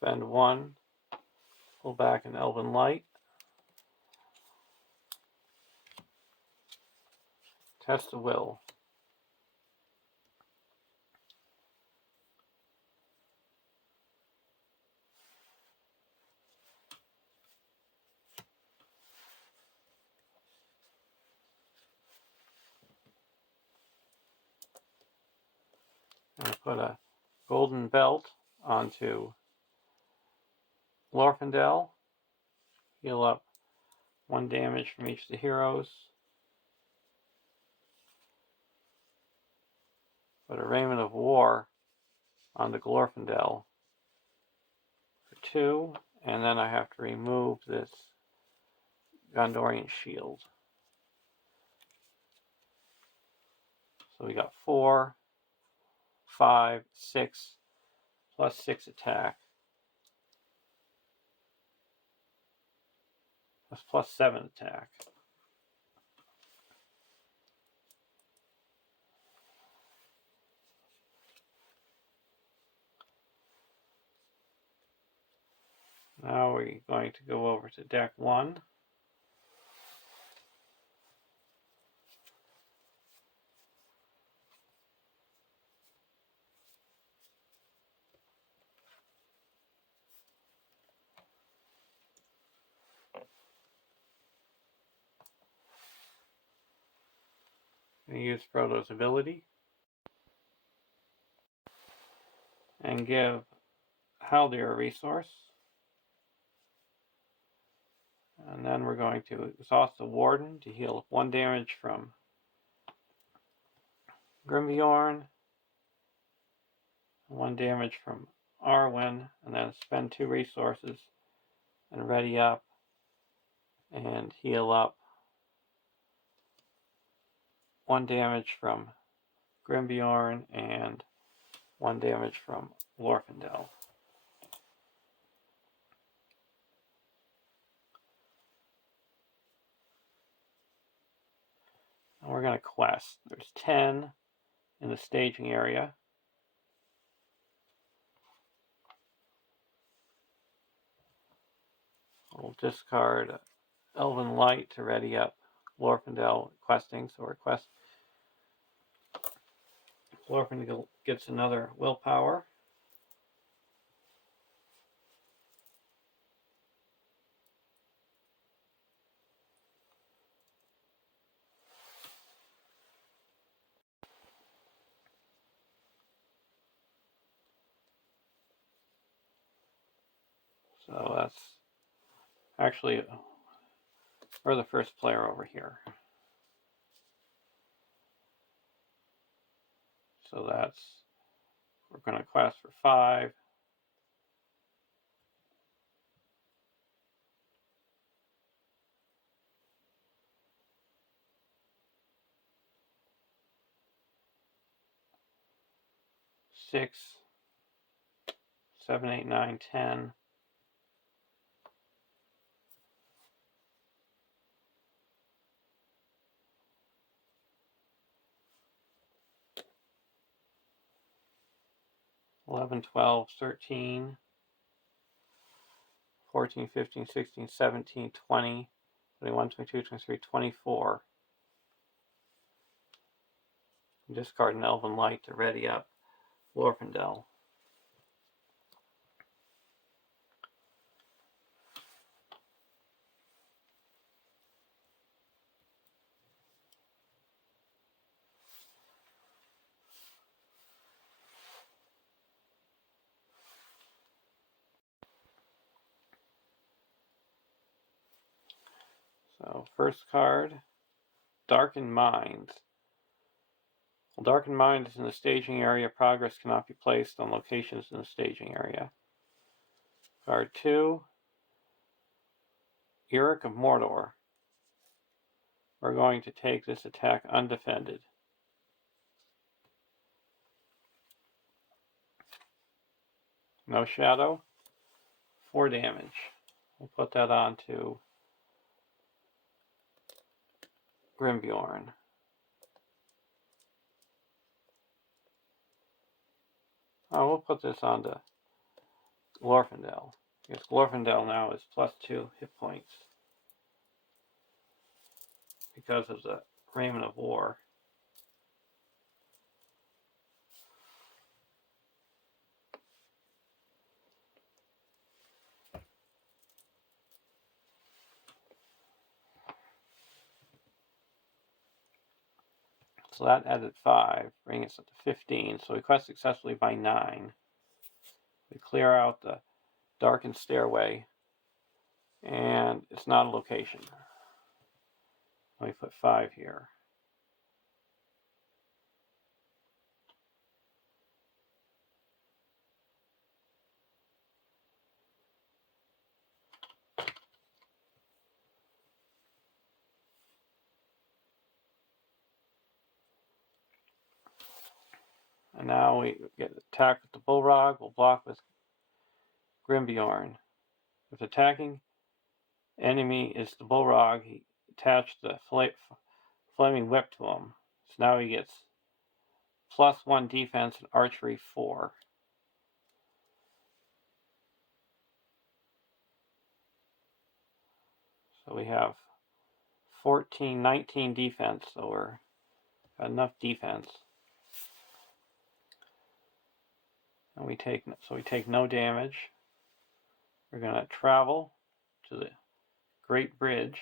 Spend 1, pull back an Elven Light, test the will. And put a golden belt onto Glorfindel. Heal up 1 damage from each of the heroes. Put a Raiment of War on the Glorfindel for 2, and then I have to remove this Gondorian shield. So we got 4, 5, 6, plus 6 attack. That's plus 7 attack. Now we're going to go over to deck 1. And use Frodo's ability. And give Haldir a resource. And then we're going to exhaust the Warden to heal 1 damage from Grimbjorn, 1 damage from Arwen, and then spend 2 resources and ready up and heal up 1 damage from Grimbjorn and 1 damage from Glorfindel. And we're going to quest. There's 10 in the staging area. We'll discard Elven Light to ready up Glorfindel questing. So our quest. Glorfindel gets another willpower. So that's actually, we're the first player over here. So that's, we're going to quest for 5. Six, 7, 8, 9, 10. Eleven, 12, 13, 14, 15, 16, 17, 20, 21, 22, 23, 24. Discard an Elven Light to ready up Glorfindel. So first card, Darkened Minds. While Darkened Mind is in the staging area, progress cannot be placed on locations in the staging area. Card 2, Eric of Mordor. We're going to take this attack undefended. No shadow, 4 damage. We'll put that on to Grimbjorn. Oh, we'll put this on to Glorfindel. Because Glorfindel now is +2 hit points because of the Raiment of War. So that added 5, bringing us up to 15. So we quest successfully by 9. We clear out the darkened stairway, and it's not a location. Let me put 5 here. And now we get attacked with the Bullrog. We'll block with Grimbjorn. If attacking enemy is the Bullrog, he attached the flaming whip to him. So now he gets +1 defense and archery 4. So we have 14, 19 defense, so we're got enough defense. And we take no damage. We're going to travel to the Great Bridge.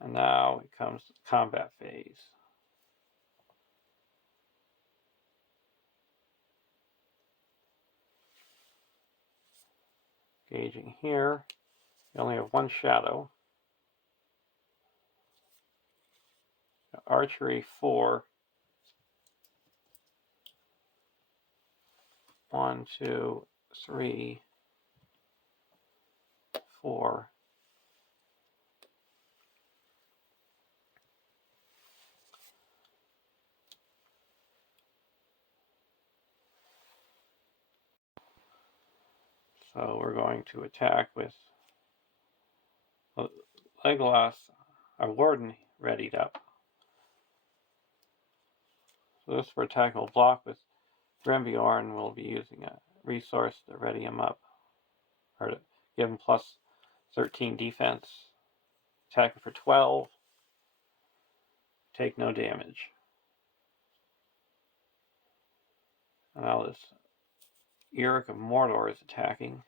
And now it comes to the combat phase. Gauging here, you only have 1 shadow. Archery 4. 1, 2, 3, 4. So we're going to attack with Legolas, our Warden, readied up. So this for attack will block with Grimbeorn. We'll be using a resource to ready him up, or to give him plus 13 defense. Attack for 12. Take no damage. Now this Eric of Mordor is attacking.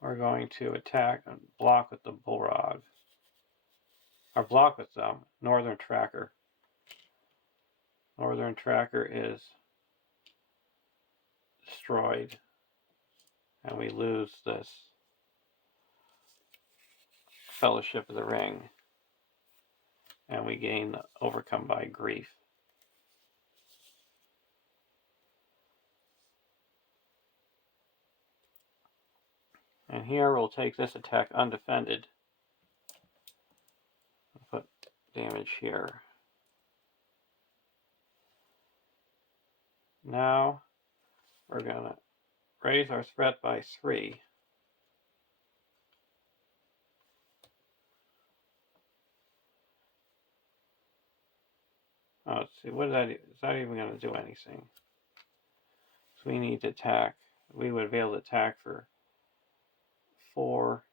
We're going to attack and block with the Bullrog. Or block with Northern Tracker. Northern Tracker is destroyed. And we lose this Fellowship of the Ring. And we gain Overcome by Grief. And here we'll take this attack undefended. Put damage here. Now we're going to raise our threat by 3. Oh, let's see, what is that? Is that even going to do anything? So we need to attack. We would be able to attack for 4.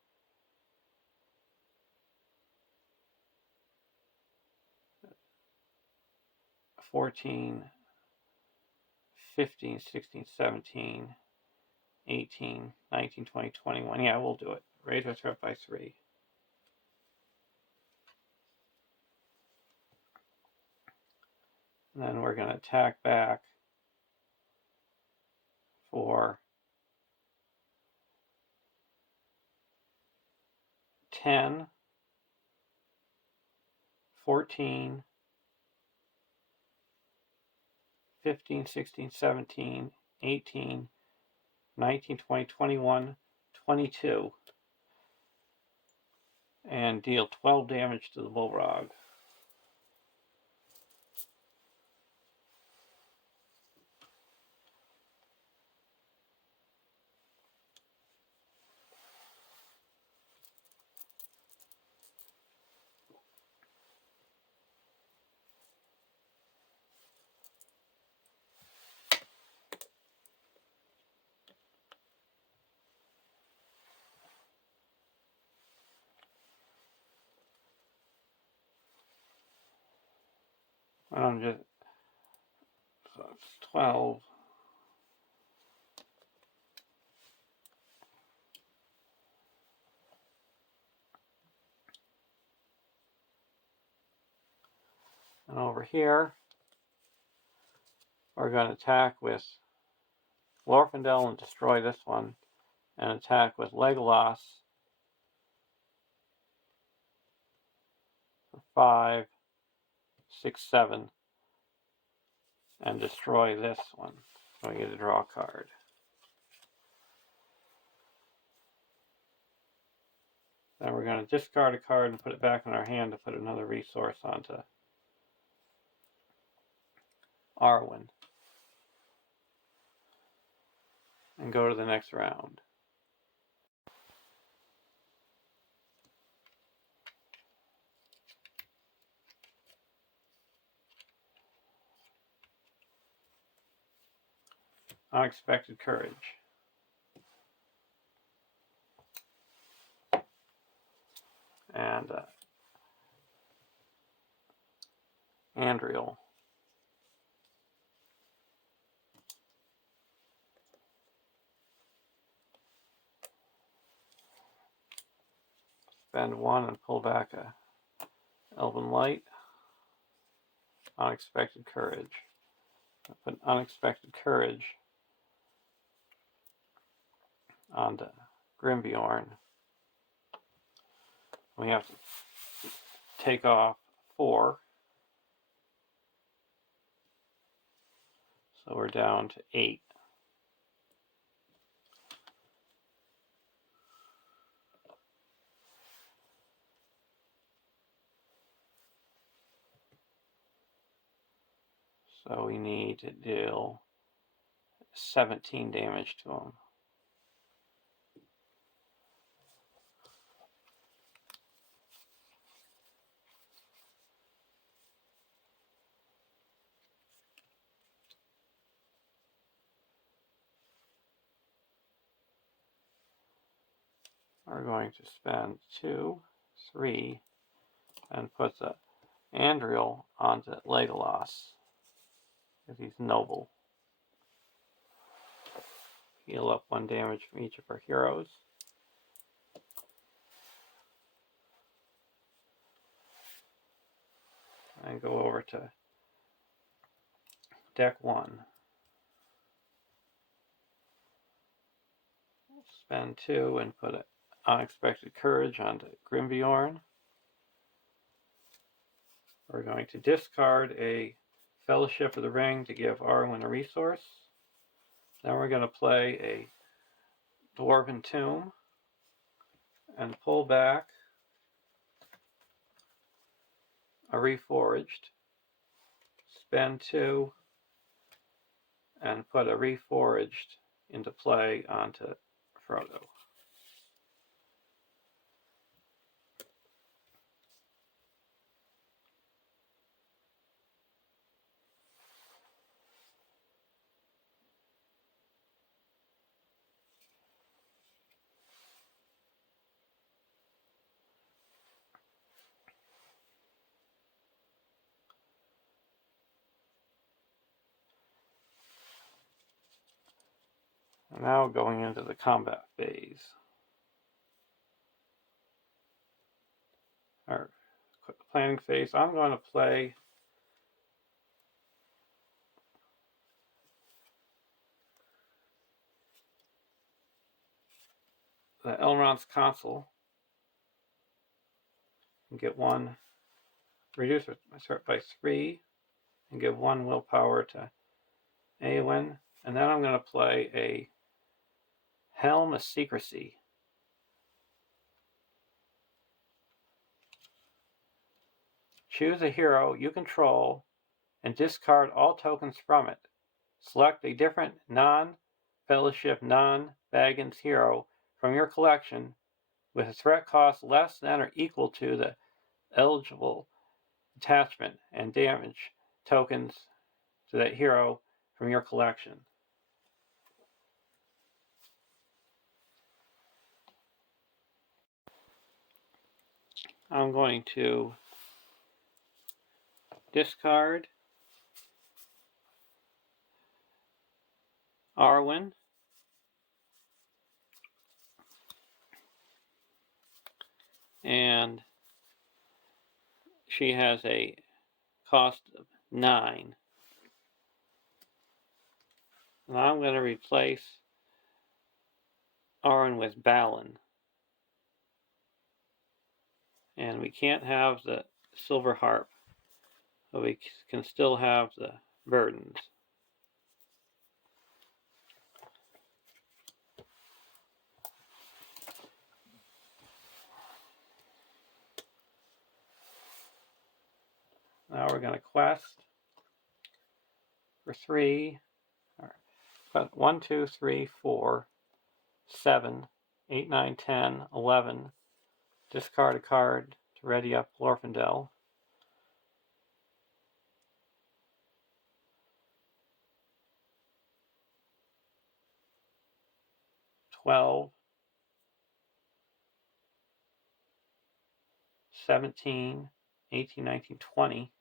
14, 15, 16, 17, 18, 19, 20, 21. Yeah, we'll do it. Raise our threat by 3. And then we're going to attack back for 10, 14, 15, 16, 17, 18, 19, 20, 21, 22. And deal 12 damage to the Bullrog. I'm just, so it's 12. And over here, we're going to attack with Glorfindel and destroy this one, and attack with Legolas for 5, 6, 7, and destroy this one. So we get to draw a card. Then we're going to discard a card and put it back in our hand to put another resource onto Arwen. And go to the next round. Unexpected Courage. And Andriel. Spend 1 and pull back a Elven Light. Unexpected Courage. Put Unexpected Courage onto Grimbeorn. We have to take off 4. So we're down to 8. So we need to deal 17 damage to him. We're going to spend 2, 3, and put the Andriel onto Legolas, because he's noble. Heal up 1 damage from each of our heroes. And go over to deck 1. Spend 2 and put an Unexpected Courage onto Grimbeorn. We're going to discard a Fellowship of the Ring to give Arwen a resource. Then we're going to play a Dwarven Tomb and pull back a Reforged. Spend 2 and put a Reforged into play onto Frodo. Now going into the combat phase. Or planning phase. I'm going to play the Elrond's Consul and get 1, reduce my start by 3, and give 1 willpower to Eowyn. And then I'm going to play a Helm of Secrecy. Choose a hero you control and discard all tokens from it. Select a different non-Fellowship, non-Baggins hero from your collection with a threat cost less than or equal to the eligible attachment and damage tokens to that hero from your collection. I'm going to discard Arwen and she has a cost of 9. Now I'm going to replace Arwen with Balin. And we can't have the Silver Harp, but we can still have the burdens. Now we're going to quest for 3. 1, 2, 3, 4, 7, 8, 9, 10, 11. Discard a card to ready up Glorfindel. 12, 17, 18, 19, 20.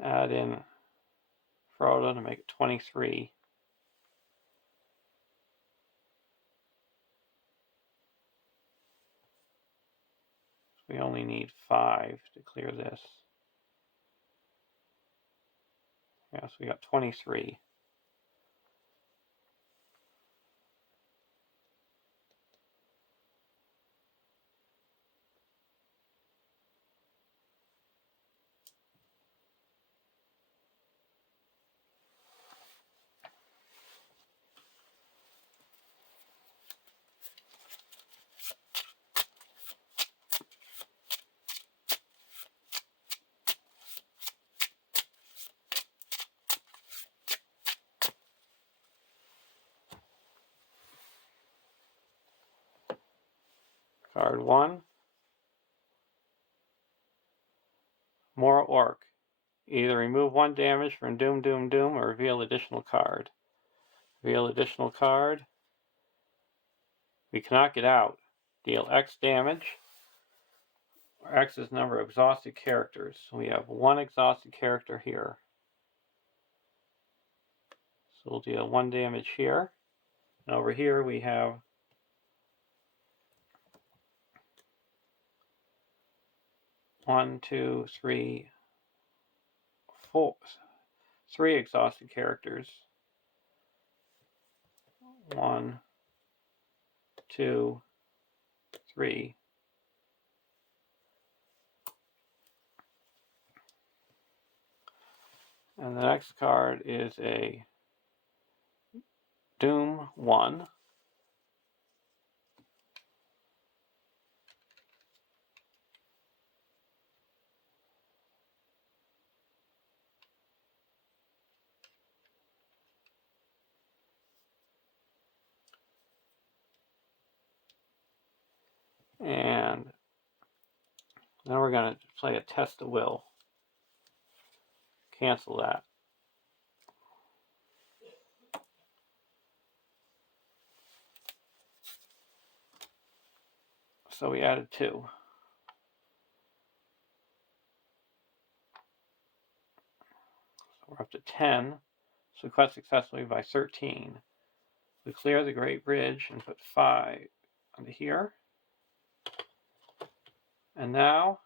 Add in Frodo to make it 23. We only need 5 to clear this. Yes, we got 23. Card 1. More Orc. Either remove 1 damage from Doom, Doom, Doom, or reveal additional card. Reveal additional card. We cannot get out. Deal X damage. X is number of exhausted characters. We have 1 exhausted character here. So we'll deal 1 damage here. And over here we have 1, 2, 3, 4, 3 exhausted characters. 1, 2, 3. And the next card is a Doom 1. And then we're going to play a Test of Will. Cancel that. So we added 2. So we're up to 10. So cut successfully by 13. We clear the Great Bridge and put 5 onto here. And now,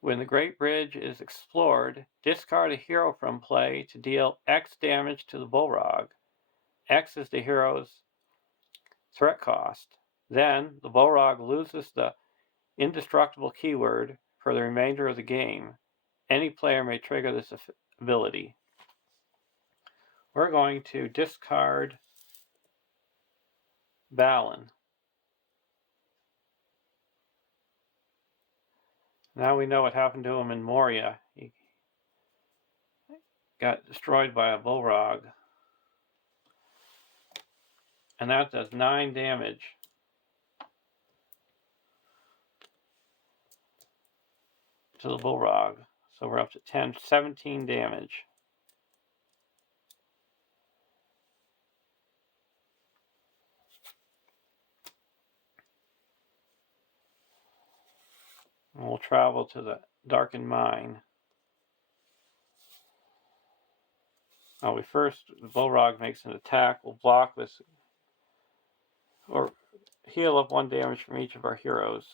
when the Great Bridge is explored, discard a hero from play to deal X damage to the Bullrog. X is the hero's threat cost. Then, the Bullrog loses the indestructible keyword for the remainder of the game. Any player may trigger this ability. We're going to discard Balin. Now we know what happened to him in Moria. He got destroyed by a Bullrog. And that does 9 damage. To the Bullrog. So we're up to 17 damage. And we'll travel to the darkened mine. Now the Bullrog makes an attack. We'll block this or heal up 1 damage from each of our heroes.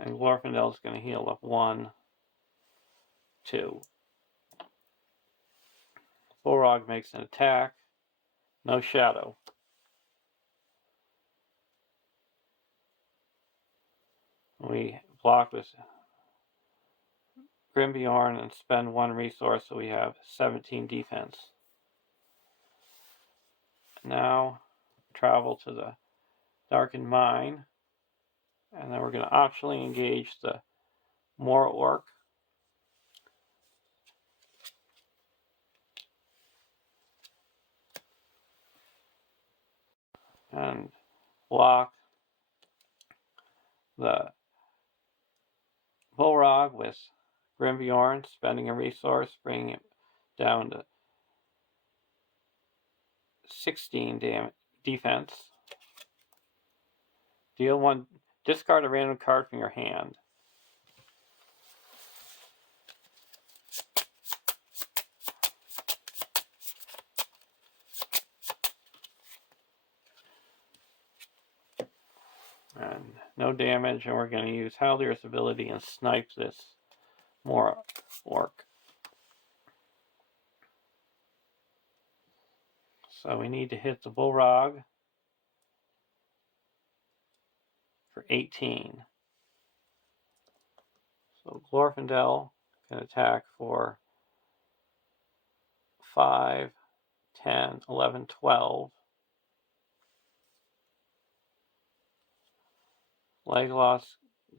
And Glorfindel's going to heal up 1, 2. Bullrog makes an attack. No shadow. We block with Grimbjorn and spend 1 resource, so we have 17 defense. Now travel to the darkened mine, and then we're going to optionally engage the More Orc. And block the Bullrog with Grimbjorn, spending a resource, bringing it down to 16 defense. Deal 1, discard a random card from your hand. And no damage, and we're going to use Haldyr's ability and snipe this more orc. So we need to hit the Bullrog for 18. So Glorfindel can attack for 5, 10, 11, 12. Legolas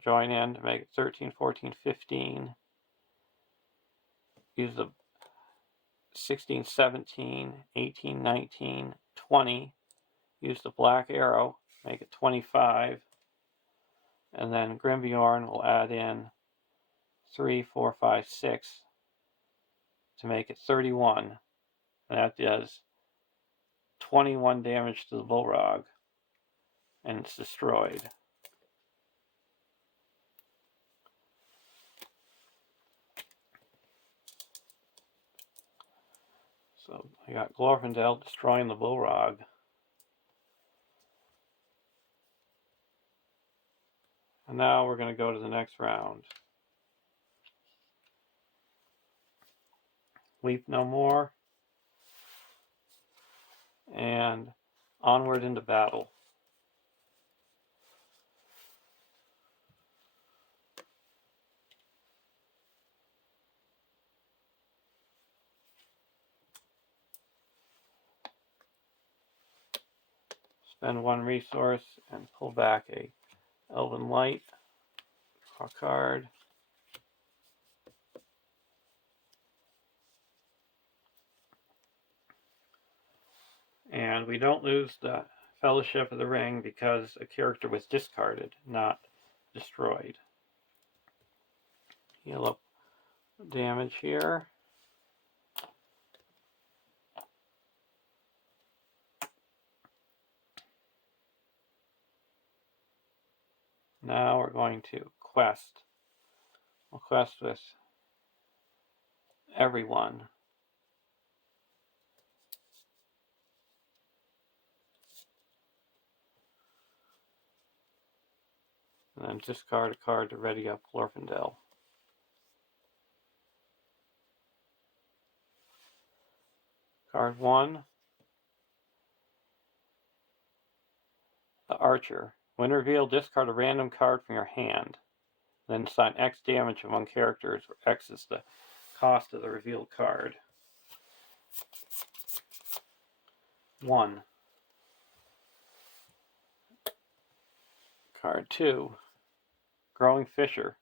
join in to make it 13, 14, 15. Use the 16, 17, 18, 19, 20. Use the black arrow, make it 25. And then Grimbjorn will add in 3, 4, 5, 6 to make it 31. And that does 21 damage to the Bullrog. And it's destroyed. So I got Glorfindel destroying the Bullrog. And now we're going to go to the next round. Weep no more. And onward into battle. Spend 1 resource and pull back a Elven Light. Draw a card. And we don't lose the Fellowship of the Ring because a character was discarded, not destroyed. Heal up damage here. Now we're going to quest. We'll quest with everyone. And then discard a card to ready up Glorfindel. Card 1. The Archer. When revealed, discard a random card from your hand. Then assign X damage among characters, where X is the cost of the revealed card. 1. Card 2. Growing Fisher.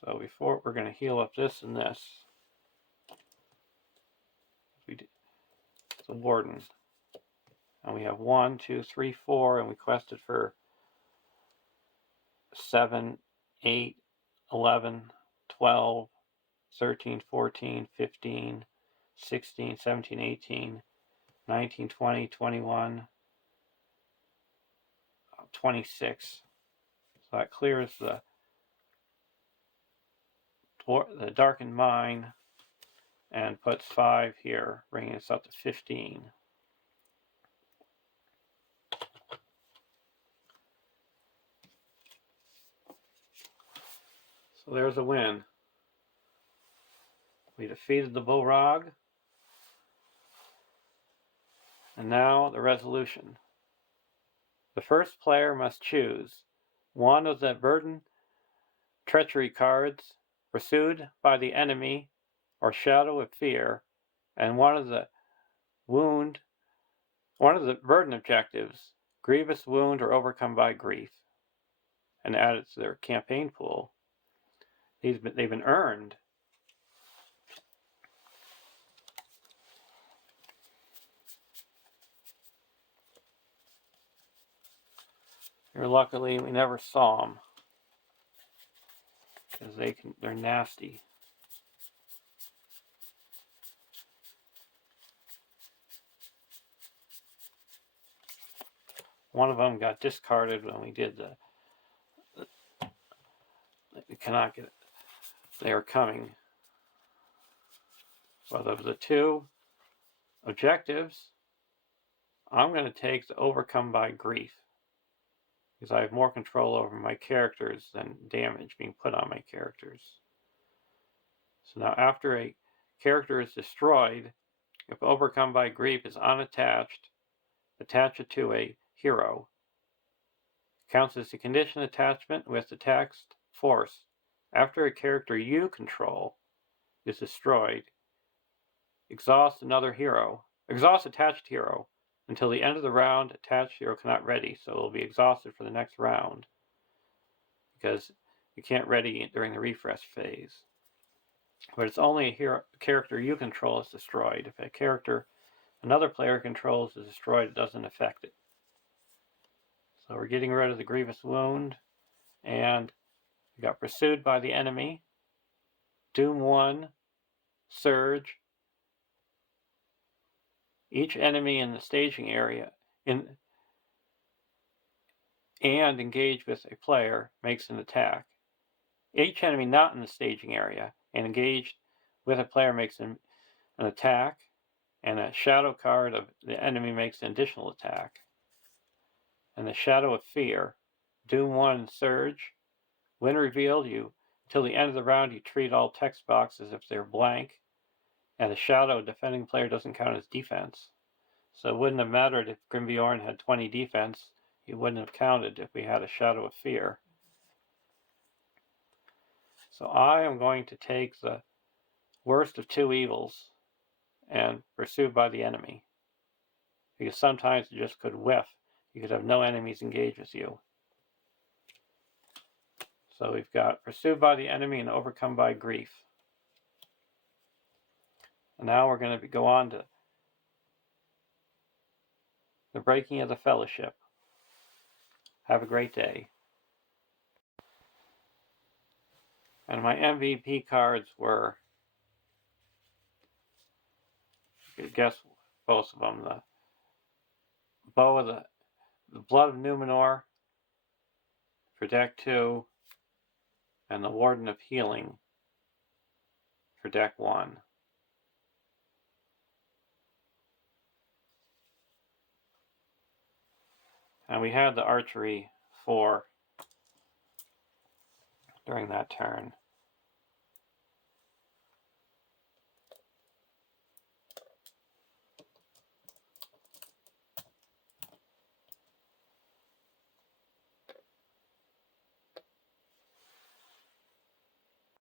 So before we're going to heal up this and this. We do the Warden. And we have 1, 2, 3, 4, and we quested for 7, 8, 11, 12, 13, 14, 15, 16, 17, 18, 19, 20, 21, 26. So that clears the Darkened Mine and puts 5 here, bringing us up to 15. So there's a win. We defeated the Bullrog. And now the resolution. The first player must choose one of the Burden Treachery cards, Pursued by the Enemy, or Shadow of Fear, and one of the Burden objectives, Grievous Wound or Overcome by Grief, and add it to their campaign pool. They've been earned. Here, luckily, we never saw them because they're nasty. One of them got discarded when we did we cannot get it. They are coming. Well, of the 2 objectives, I'm going to take the Overcome by Grief, because I have more control over my characters than damage being put on my characters. So now after a character is destroyed, if Overcome by Grief is unattached, attach it to a hero. Counts as the condition attachment with the text force. After a character you control is destroyed, exhaust attached hero until the end of the round. Attached hero cannot ready, so it will be exhausted for the next round because you can't ready during the refresh phase. But it's only a character you control is destroyed. If a character another player controls is destroyed, it doesn't affect it. So we're getting rid of the Grievous Wound, and we got Pursued by the Enemy, Doom 1, Surge. Each enemy in the staging area and engaged with a player makes an attack. Each enemy not in the staging area and engaged with a player makes an attack, and a shadow card of the enemy makes an additional attack. And the Shadow of Fear, Doom 1 Surge. When revealed, until the end of the round, you treat all text boxes as if they're blank, and the shadow defending player doesn't count as defense. So it wouldn't have mattered if Grimbjorn had 20 defense. He wouldn't have counted if we had a Shadow of Fear. So I am going to take the worst of two evils and Pursued by the Enemy, because sometimes you just could whiff. You could have no enemies engage with you. So we've got Pursued by the Enemy and Overcome by Grief. And now we're going to go on to the Breaking of the Fellowship. Have a great day. And my MVP cards were, you could guess both of them, the Bow of the Blood of Numenor for deck 2, and the Warden of Healing for deck 1. And we had the Archery 4 during that turn.